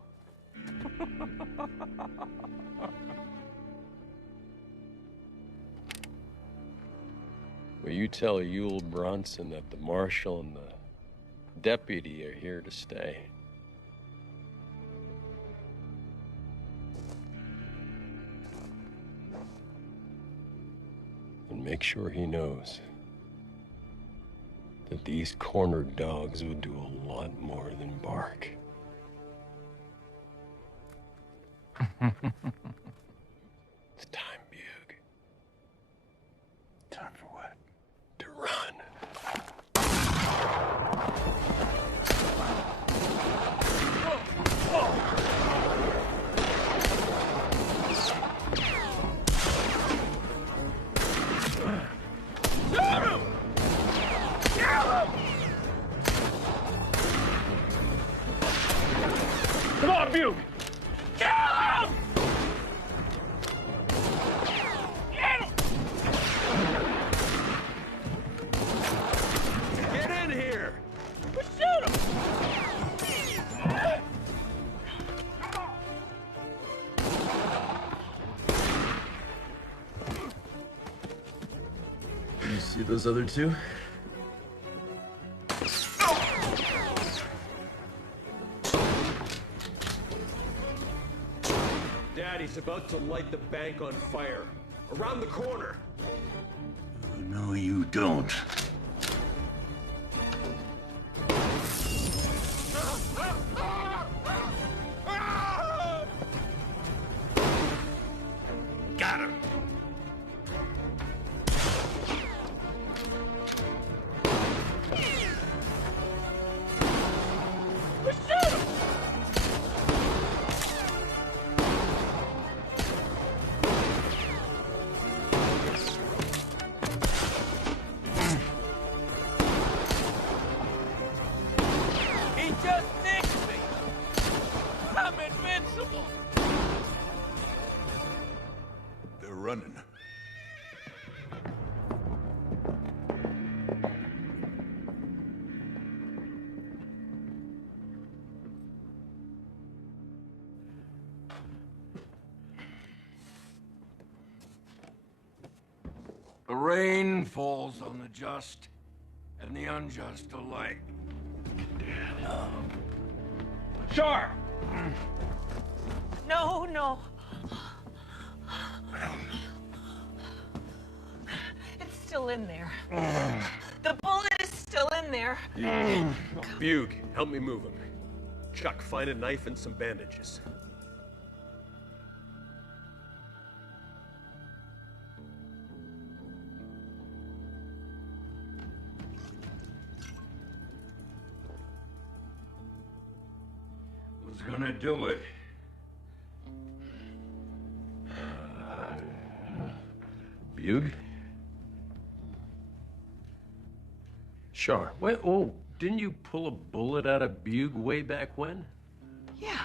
Will you tell Yule Bronson that the marshal and the deputy are here to stay? And make sure he knows that these cornered dogs would do a lot more than bark. It's time, Bug. Time for what? To run. Come on, Bug! Kill him! Get him! Get in here! Shoot him! You see those other two? Daddy's about to light the bank on fire. Around the corner. No, you don't. Got him! Shoot him! He just nicked me! I'm invincible! They're running. The rain falls on the just and the unjust alike. Sure! No, no. It's still in there. The bullet is still in there. Bug, help me move him. Chuck, find a knife and some bandages. gonna do it. Bug? Sure. Wait, oh, didn't you pull a bullet out of Bug way back when? Yeah.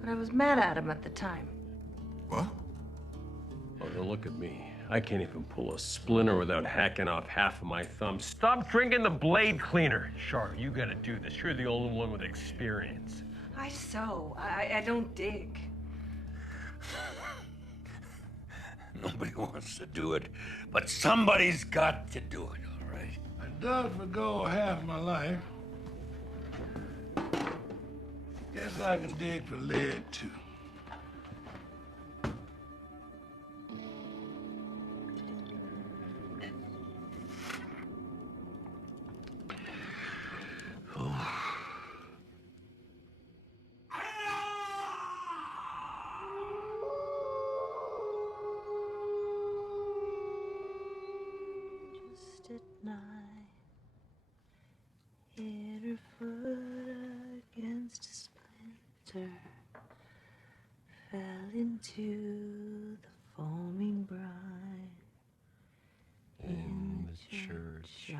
But I was mad at him at the time. What? Oh, now look at me. I can't even pull a splinter without hacking off half of my thumb. Stop drinking the blade cleaner. Char, you gotta do this. You're the only one with experience. I sew. I don't dig. Nobody wants to do it, but somebody's got to do it, all right? I dug for gold half my life. Guess I can dig for lead, too. Just at night, hit her foot against a splinter, fell into the foaming brine. In the church,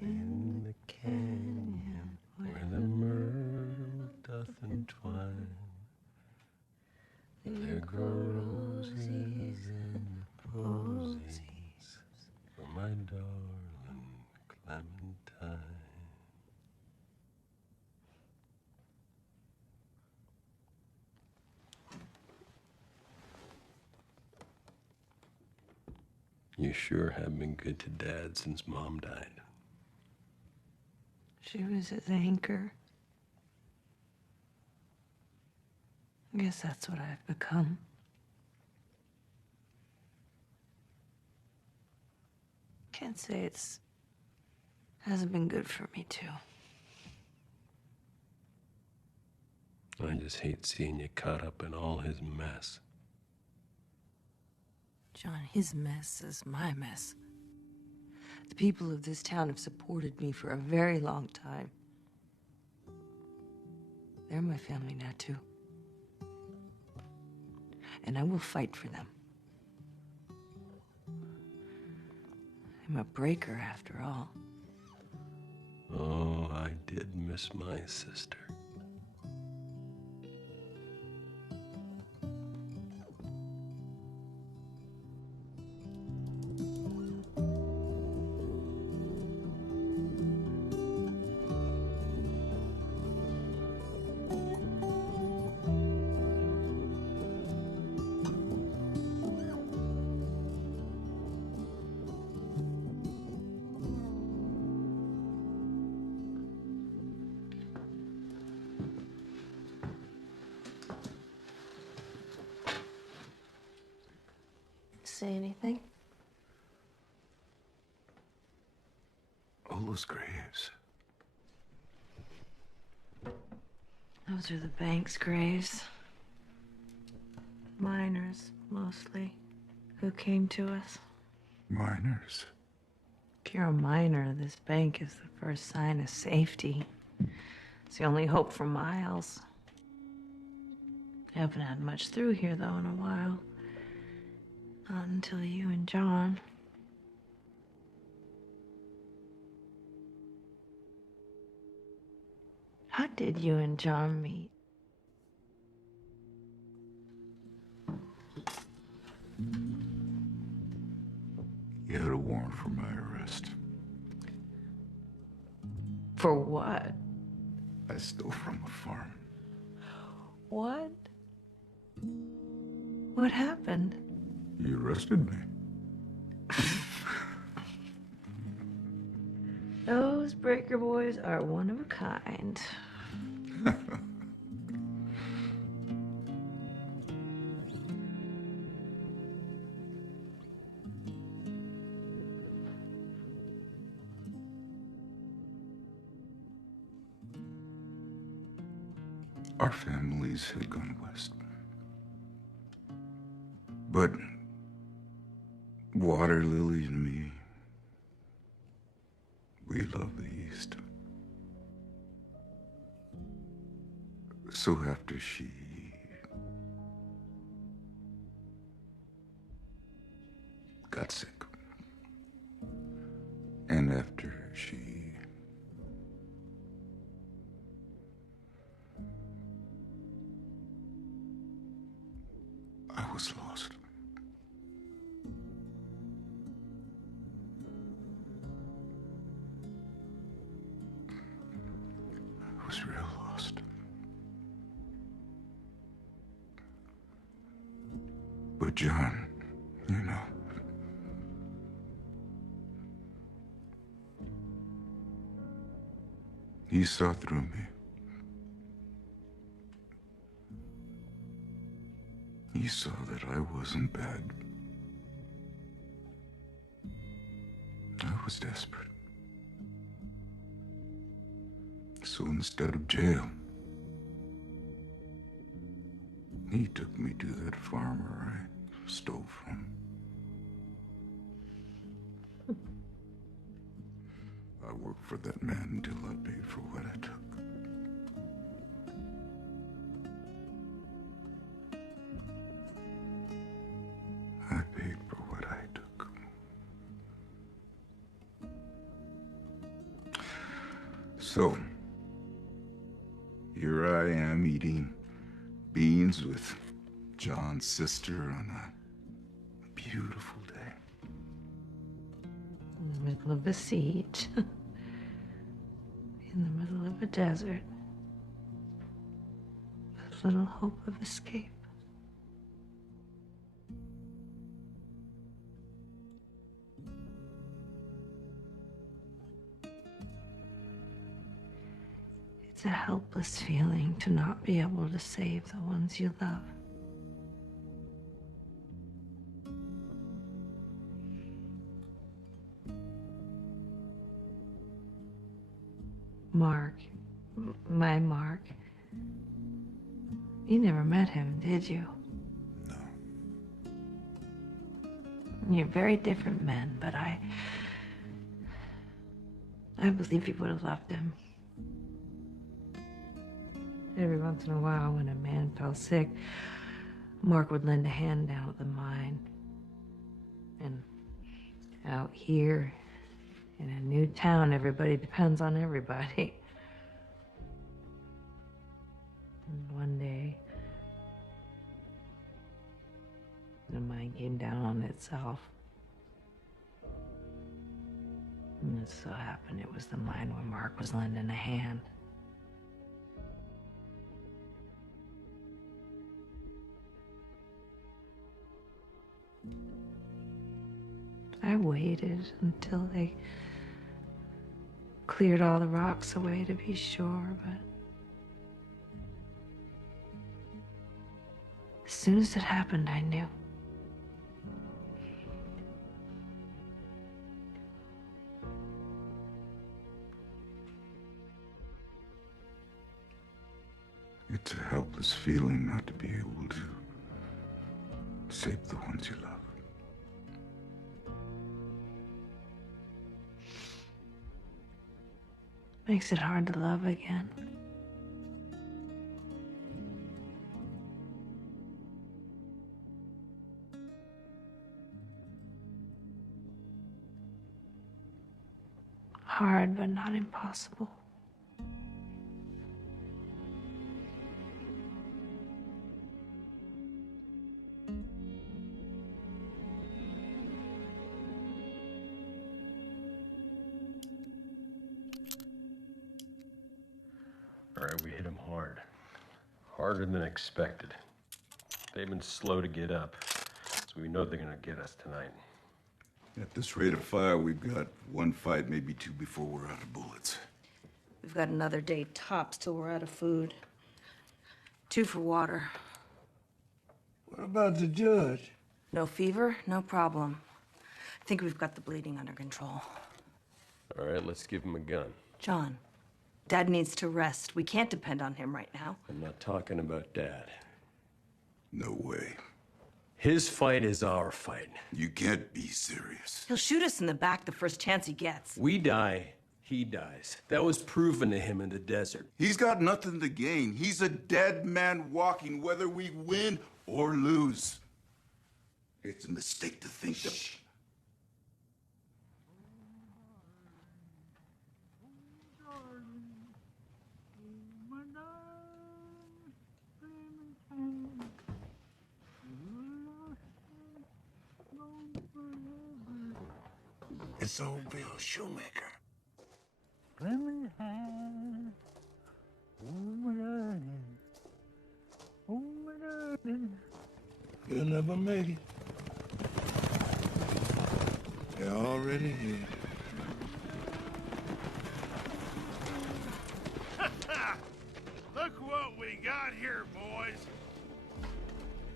in the canyon, where the myrtle doth entwine, there grow roses and posies for my darling Clementine. You sure have been good to Dad since Mom died. She was his anchor. I guess that's what I've become. Can't say it's hasn't been good for me too. I just hate seeing you caught up in all his mess. John, his mess is my mess. The people of this town have supported me for a very long time. They're my family now, too. And I will fight for them. I'm a breaker, after all. Oh, I did miss my sister. Say anything? All those graves. Those are the bank's graves. Miners, mostly, who came to us. Miners. If you're a miner, this bank is the first sign of safety. It's the only hope for miles. Haven't had much through here, though, in a while. Not until you and John. How did you and John meet? He had a warrant for my arrest. For what? I stole from a farm. What? What happened? He arrested me. Those breaker boys are one of a kind. Our families had gone west. But Water Lily and me, we love the East. So after she got sick, and after she I was lost. I was real lost. But John, you know, he saw through me. He saw that I wasn't bad. I was desperate. So instead of jail, he took me to that farmer I stole from. I worked for that man until I paid for what I took. I paid for what I took. So, here I am eating beans with John's sister on a beautiful day. In the middle of a siege. In the middle of a desert. With little hope of escape. It's a helpless feeling to not be able to save the ones you love. Mark, my Mark. You never met him, did you? No. You're very different men, but I believe you would have loved him. Every once in a while, when a man fell sick, Mark would lend a hand down at the mine. And out here, in a new town, everybody depends on everybody. And one day, the mine came down on itself. And it so happened it was the mine where Mark was lending a hand. I waited until they cleared all the rocks away to be sure, but as soon as it happened, I knew. It's a helpless feeling not to be able to save the ones you love. Makes it hard to love again. Hard, but not impossible. All right, we hit them hard. Harder than expected. They've been slow to get up, so we know they're gonna get us tonight. At this rate of fire, we've got one fight, maybe two, before we're out of bullets. We've got another day tops till we're out of food. 2 for water. What about the judge? No fever, no problem. I think we've got the bleeding under control. All right, let's give him a gun. John, Dad needs to rest. We can't depend on him right now. I'm not talking about Dad. No way. His fight is our fight. You can't be serious. He'll shoot us in the back the first chance he gets. We die, he dies. That was proven to him in the desert. He's got nothing to gain. He's a dead man walking, whether we win or lose. It's a mistake to think that... It's old Bill Shoemaker. You'll never make it. They're already here. Look what we got here, boys.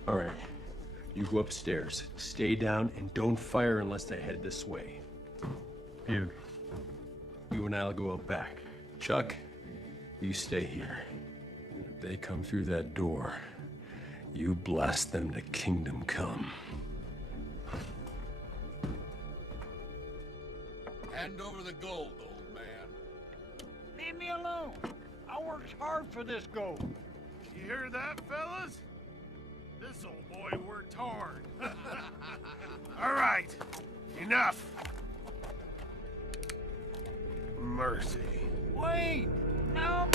All right, you go upstairs. Stay down and don't fire unless they head this way. Bug, you and I'll go out back. Chuck, you stay here. And if they come through that door, you blast them to kingdom come. Hand over the gold, old man. Leave me alone. I worked hard for this gold. You hear that, fellas? This old boy worked hard. All right, enough. Mercy. Wait! No!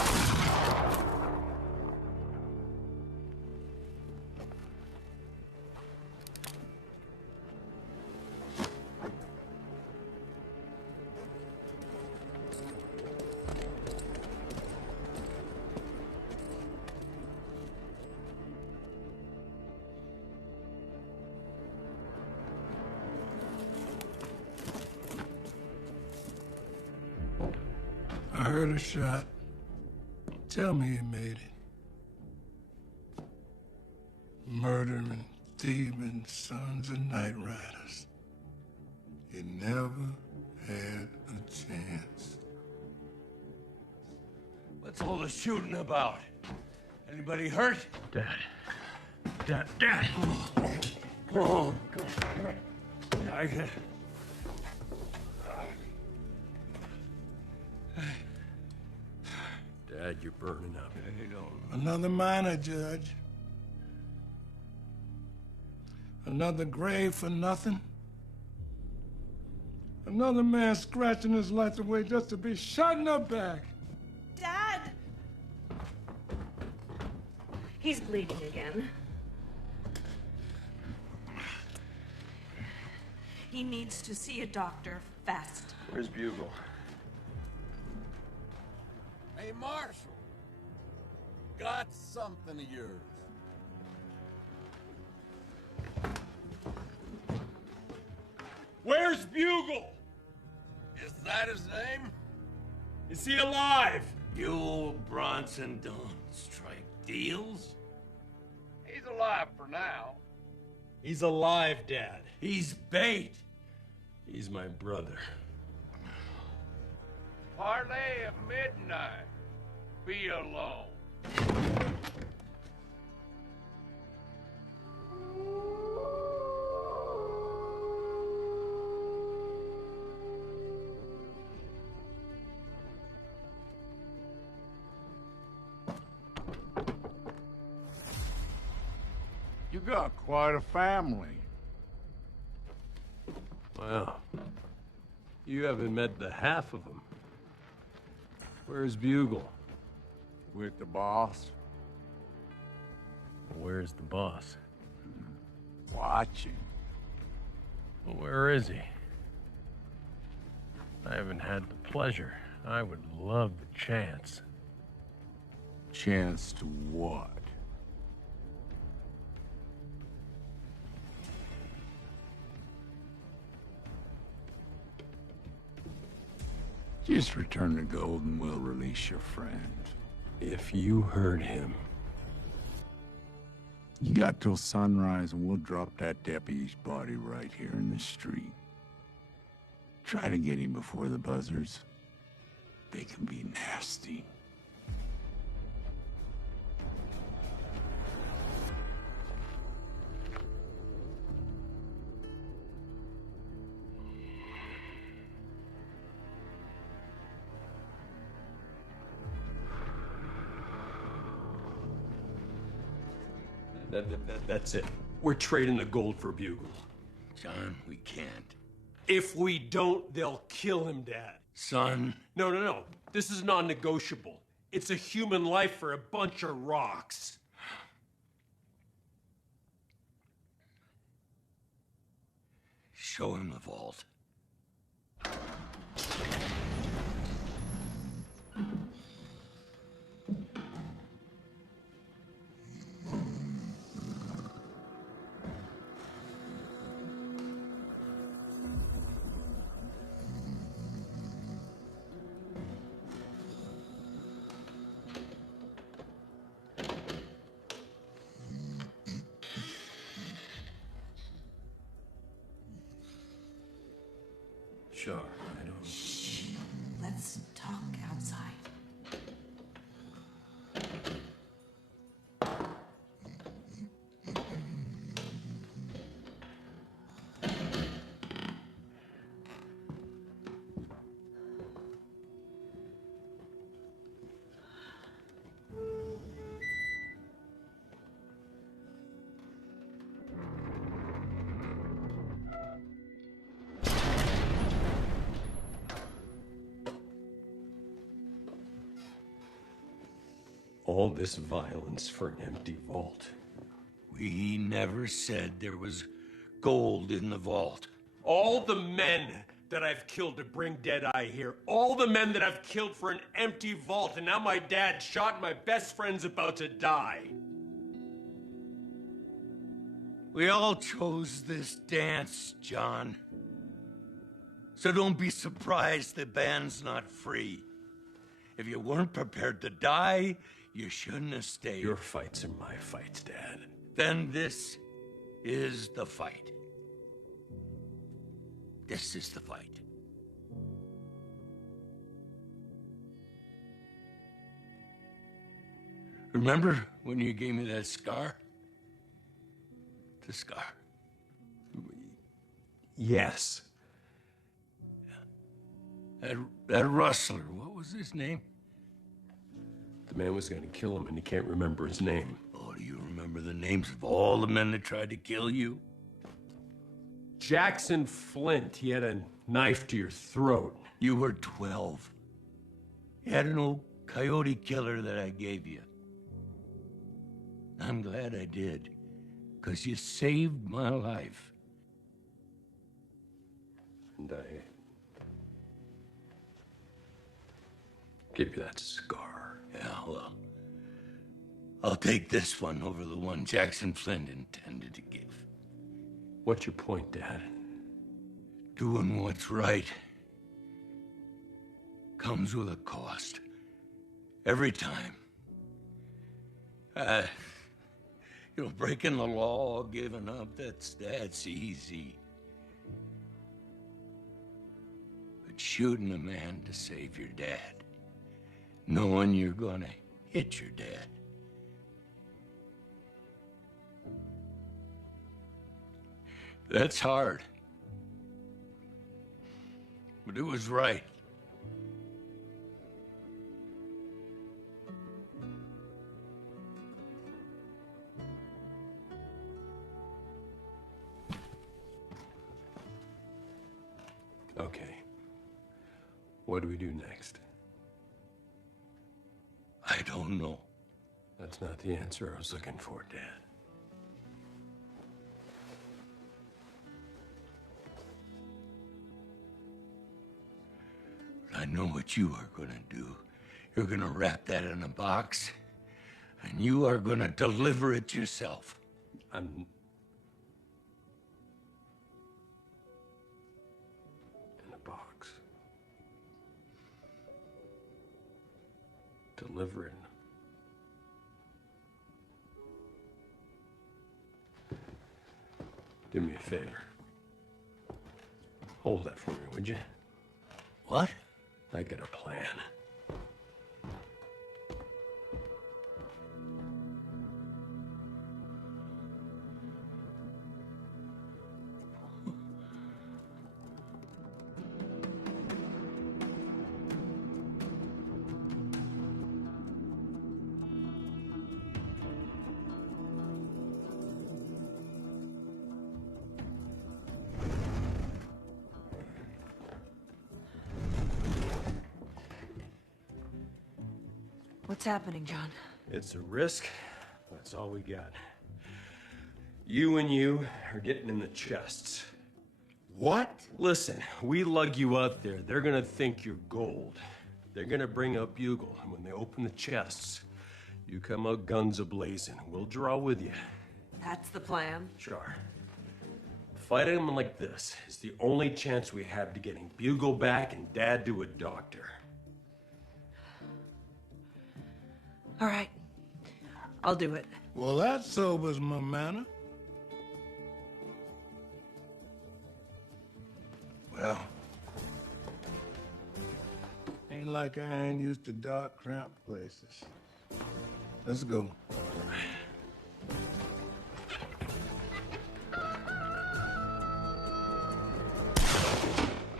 I heard a shot. Tell me you made it. Murdering, thieving sons of night riders. You never had a chance. What's all the shooting about? Anybody hurt? Dad. Oh, I can... Dad, you're burning up. Another miner, Judge. Another grave for nothing. Another man scratching his life away just to be shot in the back. Dad! He's bleeding again. He needs to see a doctor fast. Where's Bugle? Hey, Marshal. Got something of yours. Where's Bugle? Is that his name? Is he alive? Buell Bronson don't strike deals. He's alive for now. He's alive, Dad. He's bait. He's my brother. Parlay of midnight. Be alone. You got quite a family. Well, you haven't met the half of them. Where's Bugle? With the boss. Where's the boss? Watching. Well, where is he? I haven't had the pleasure. I would love the chance. Chance to what? Just return the gold and we'll release your friend. If you heard him. You got till sunrise and we'll drop that deputy's body right here in the street. Try to get him before the buzzards. They can be nasty. That's it. We're trading the gold for Bugle. John, we can't. If we don't, they'll kill him, Dad. Son. No. This is non-negotiable. It's a human life for a bunch of rocks. Show him the vault. Sure, I don't... Shh. Let's talk outside. All this violence for an empty vault. We never said there was gold in the vault. All the men that I've killed to bring Deadeye here, all the men that I've killed for an empty vault, and now my dad shot and my best friend's about to die. We all chose this dance, John. So don't be surprised the band's not free. If you weren't prepared to die, you shouldn't have stayed. Your fights are my fights, Dad. Then this is the fight. This is the fight. Remember when you gave me that scar? The scar. Yes. That rustler, what was his name? The man was gonna kill him and he can't remember his name. Oh, do you remember the names of all the men that tried to kill you? Jackson Flint, he had a knife to your throat. You were 12. You had an old coyote killer that I gave you. I'm glad I did, because you saved my life. And I give you that scar. Yeah, well, I'll take this one over the one Jackson Flint intended to give. What's your point, Dad? Doing what's right comes with a cost. Every time. Breaking the law, giving up, that's easy. But shooting a man to save your dad, knowing you're gonna hit your dad, that's hard. But it was right. Okay. What do we do next? I don't know. That's not the answer I was looking for, Dad. I know what you are gonna do. You're gonna wrap that in a box, and you are gonna deliver it yourself. In a box. Deliver it. Do me a favor. Hold that for me, would you? What? I got a plan. What's happening, John? It's a risk. That's all we got. You and you are getting in the chests. What? Listen, we lug you out there. They're gonna think you're gold. They're gonna bring up Bugle, and when they open the chests, you come out guns a-blazing. We'll draw with you. That's the plan? Sure. Fighting them like this is the only chance we have to getting Bugle back and Dad to a doctor. All right. I'll do it. Well, that sobers my manner. Well, ain't like I ain't used to dark, cramped places. Let's go.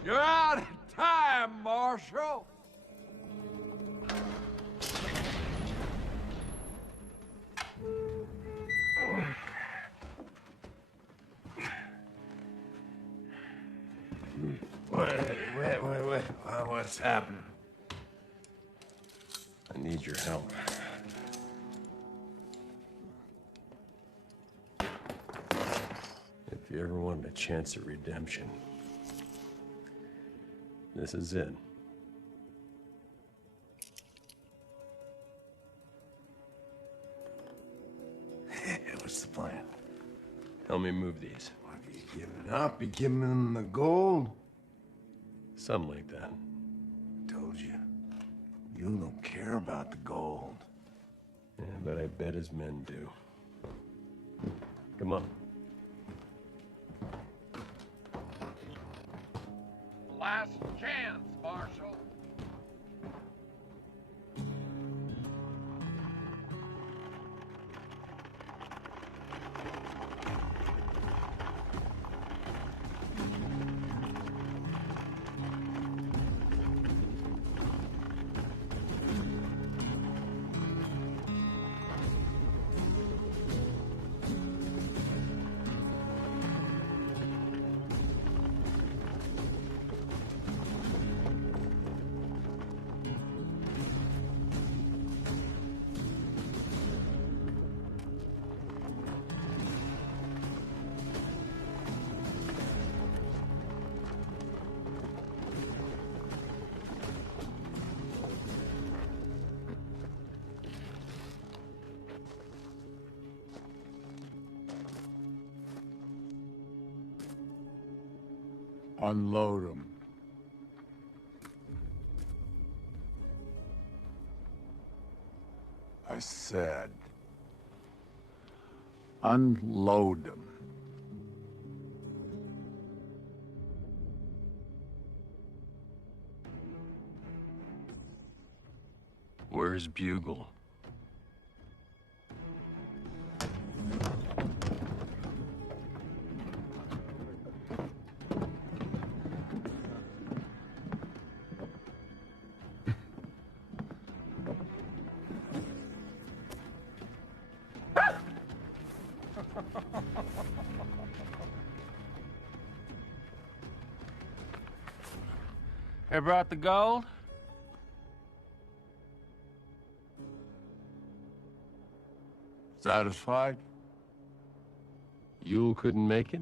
You're out of time, Marshal. Wait. What's happening? I need your help. If you ever wanted a chance at redemption, this is it. What's the plan? Help me move these. What, are you giving up? You giving them the gold? Something like that. Told you. You don't care about the gold. Yeah, but I bet his men do. Come on. Last chance, Marshal. Unload them. I said, unload them. Where's Bugle? They brought the gold? Satisfied? You couldn't make it?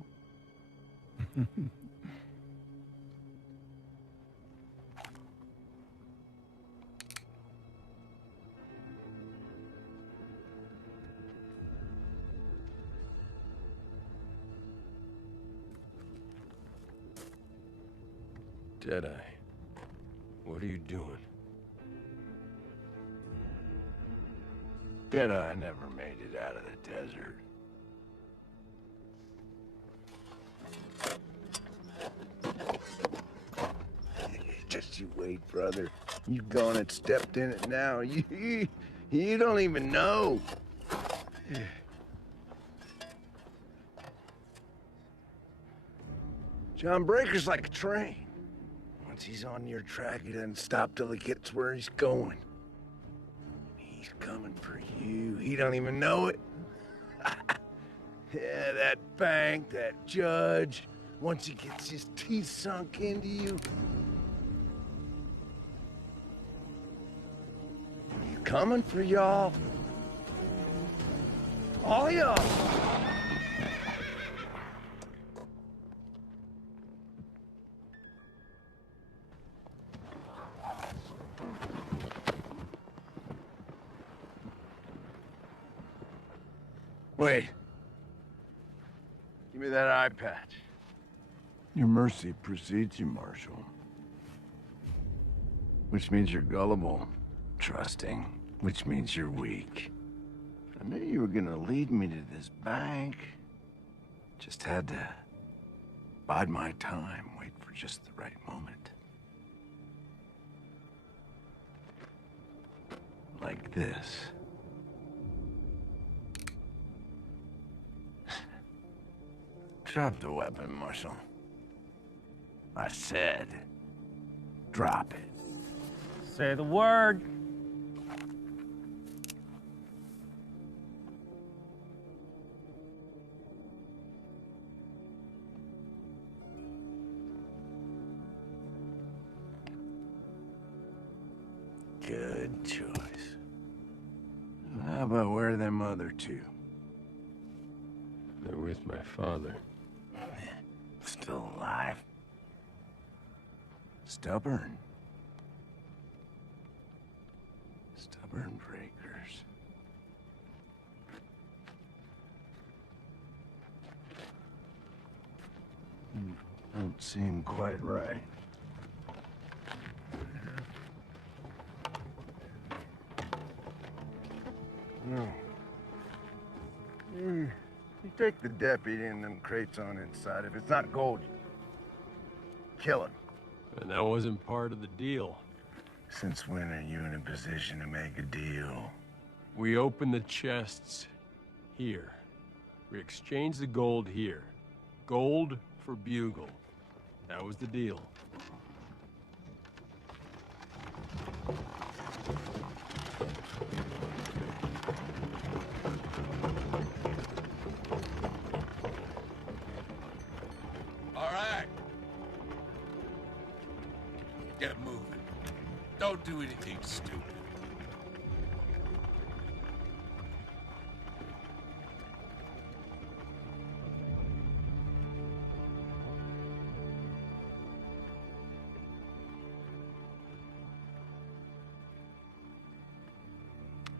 Deadeye, what are you doing? Deadeye never made it out of the desert. Just you wait, brother. You've gone and stepped in it now. You don't even know. John Breaker's like a train. Once he's on your track, he doesn't stop till he gets where he's going. He's coming for you. He don't even know it. Yeah, that bank, that judge, once he gets his teeth sunk into you, you coming for y'all. All y'all. Wait. Give me that eye patch. Your mercy precedes you, Marshal. Which means you're gullible, trusting, which means you're weak. I knew you were gonna lead me to this bank. Just had to bide my time, wait for just the right moment. Like this. Drop the weapon, Marshal. I said, drop it. Say the word. Good choice. How about where are them other two? They're with my father. Still alive. Stubborn. Stubborn breakers. Don't seem quite right. No. You take the deputy and them crates on inside. If it's not gold, kill him. And that wasn't part of the deal. Since when are you in a position to make a deal? We open the chests here. We exchange the gold here. Gold for Bugle. That was the deal. All right. Get moving. Don't do anything stupid.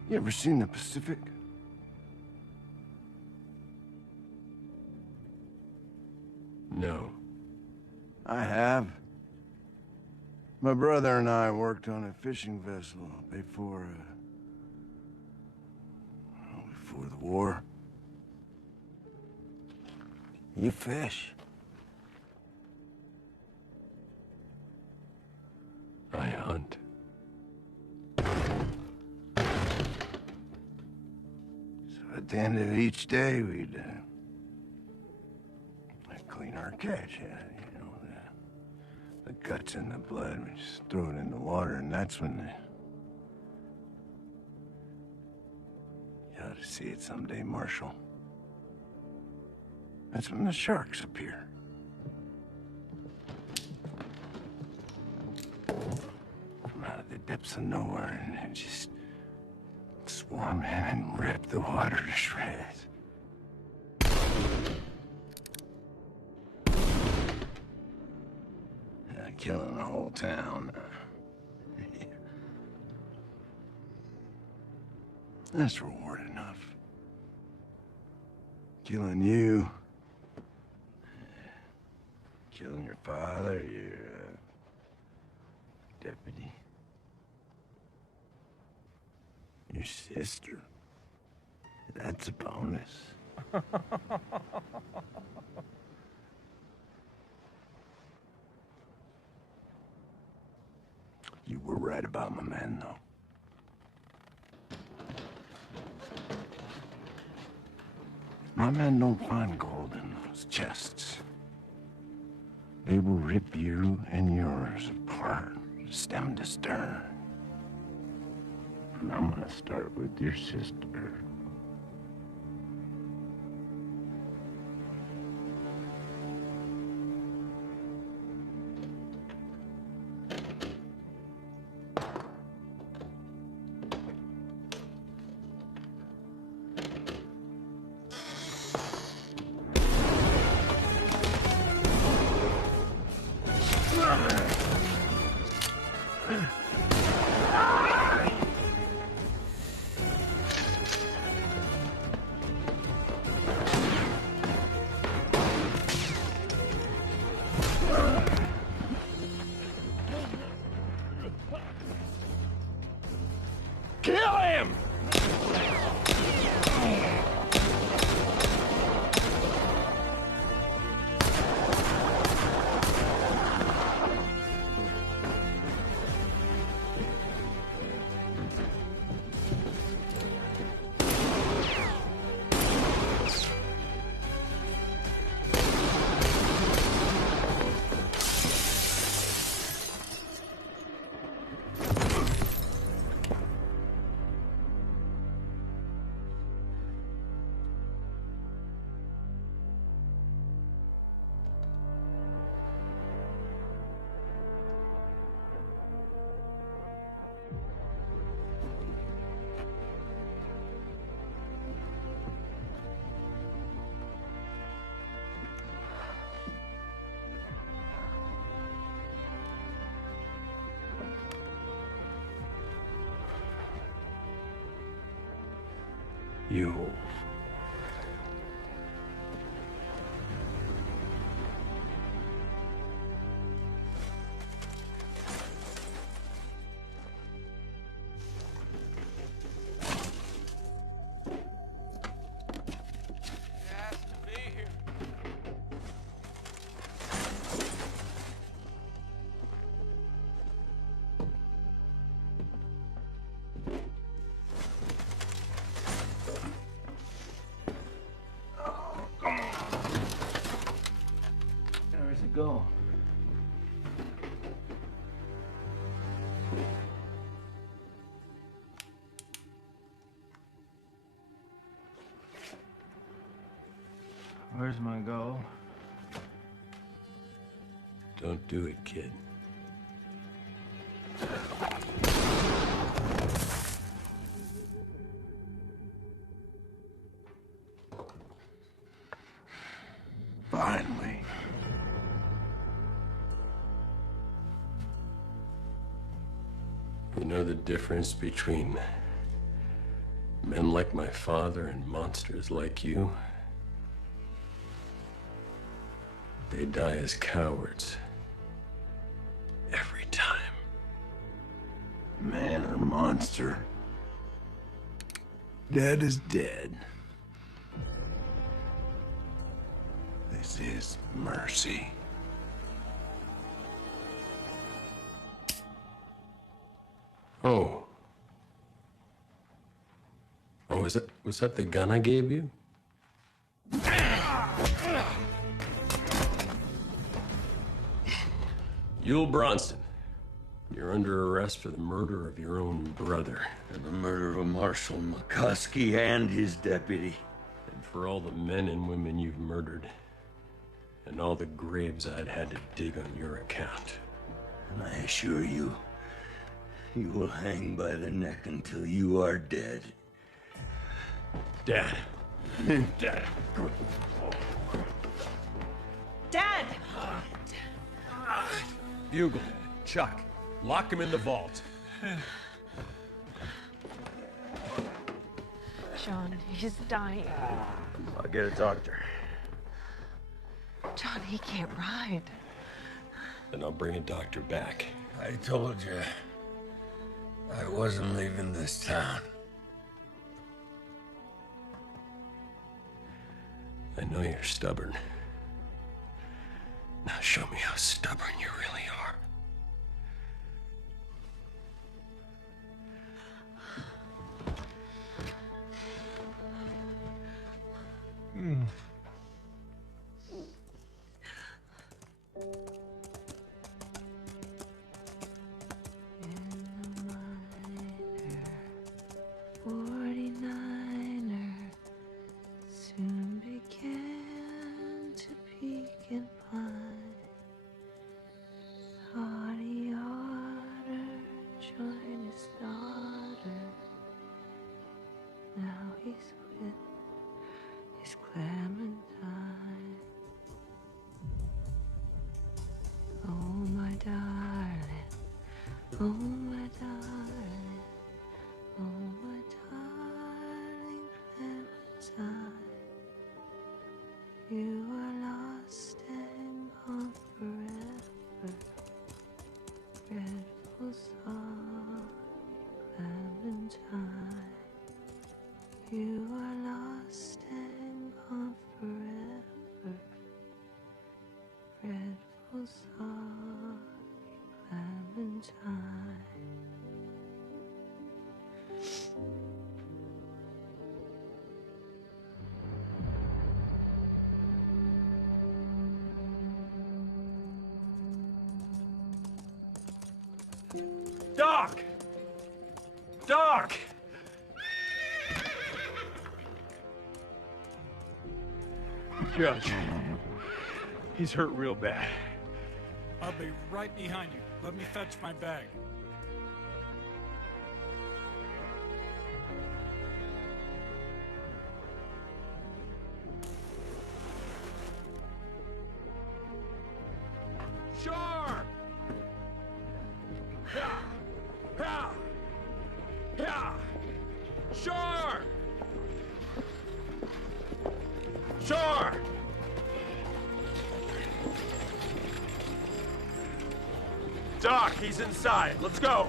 You ever seen the Pacific? No. I have. My brother and I worked on a fishing vessel before the war. You fish? I hunt. So at the end of each day, we'd clean our catch. You know, the guts and the blood, we just throw it in the water, and that's when you ought to see it someday, Marshal. That's when the sharks appear. From out of the depths of nowhere, and they just swarm in and rip the water to shreds. Killing the whole town. That's reward enough. Killing you. Killing your father, your deputy. Your sister. That's a bonus. You were right about my men, though. My men don't find gold in those chests. They will rip you and yours apart, stem to stern. And I'm gonna start with your sister. Kill him! You. Where's it go? Where's my goal? Don't do it, kid. Finally. You know the difference between men like my father and monsters like you? They die as cowards. Every time. Man or monster. Dead is dead. This is mercy. Oh. Oh, was that the gun I gave you? Yul Bronson, you're under arrest for the murder of your own brother. And the murder of Marshal McCuskey and his deputy. And for all the men and women you've murdered. And all the graves I'd had to dig on your account. And I assure you, you will hang by the neck until you are dead. Dad. Dad. Dad! Bugle, Chuck, lock him in the vault. John, he's dying. I'll get a doctor. John, he can't ride. Then I'll bring a doctor back. I told you, I wasn't leaving this town. I know you're stubborn. Now show me how stubborn you really are. Soon began to peek and pine. Oh, my darling, oh, my darling Clementine, you are lost and gone forever. Dreadful song, Clementine, you are lost and gone forever. Dreadful song, Clementine. Doc! Doc! Judge, he's hurt real bad. I'll be right behind you. Let me fetch my bag. Sure! Yeah! Yeah! Yeah! Sure! Sure! Doc, he's inside. Let's go.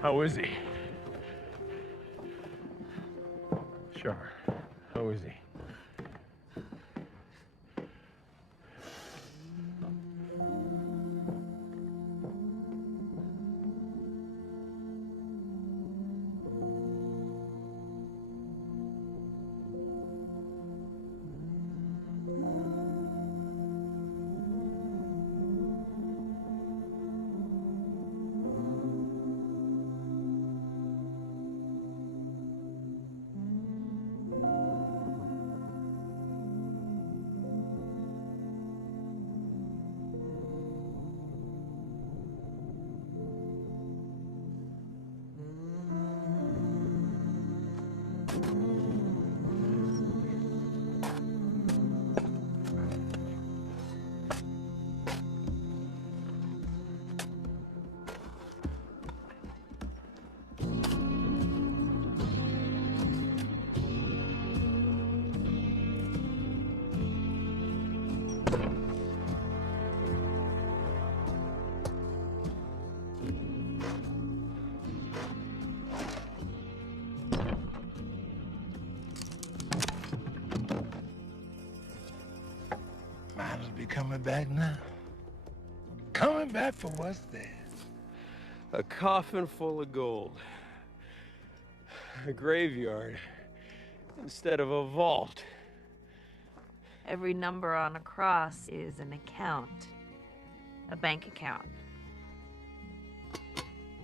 How is he? Sure. How is he? Miles be coming back now. Coming back for what's there. A coffin full of gold. A graveyard instead of a vault. Every number on a cross is an account. A bank account.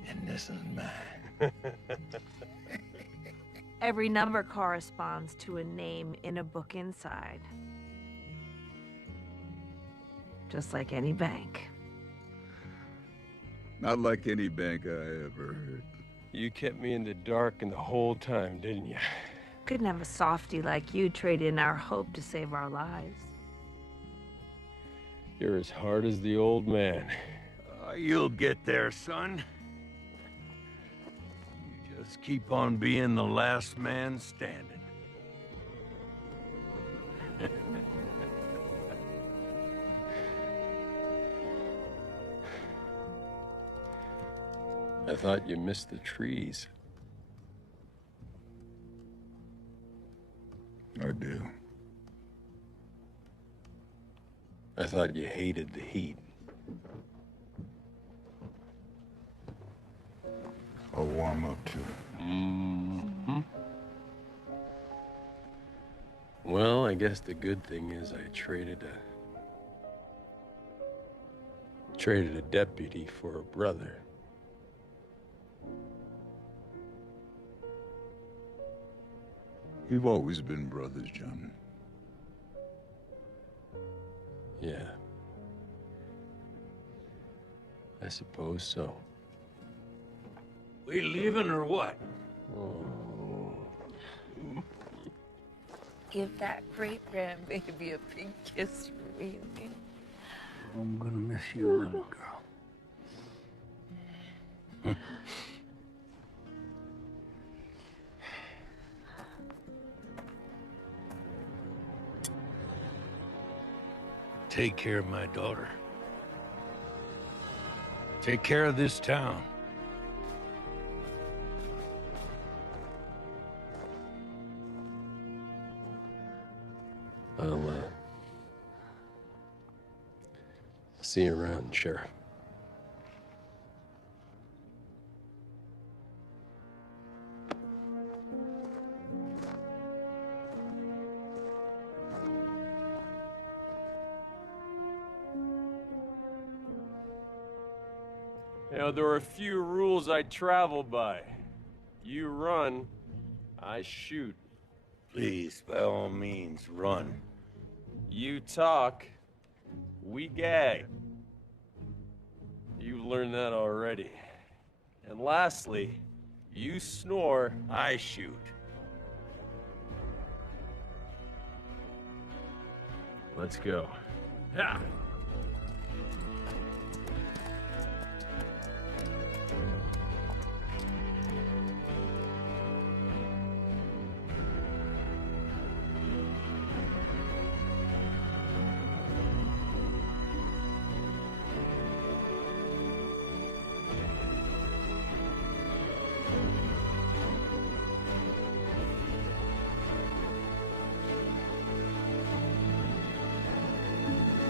And this is mine. Every number corresponds to a name in a book inside. Just like any bank. Not like any bank I ever heard. You kept me in the dark the whole time, didn't you? Couldn't have a softy like you trade in our hope to save our lives. You're as hard as the old man. You'll get there, son. You just keep on being the last man standing. I thought you missed the trees. I do. I thought you hated the heat. I'll warm up to it. Mm-hmm. Well, I guess the good thing is I traded a deputy for a brother. We've always been brothers, John. Yeah. I suppose so. We leaving or what? Oh. Give that great grandbaby a big kiss for me, okay? I'm gonna miss you, little girl. take care of my daughter. Take care of this town. I'll see you around, Sheriff. You know, there are a few rules I travel by. You run, I shoot. Please, by all means, run. You talk, we gag. You've learned that already. And lastly, you snore, I shoot. Let's go. Yeah.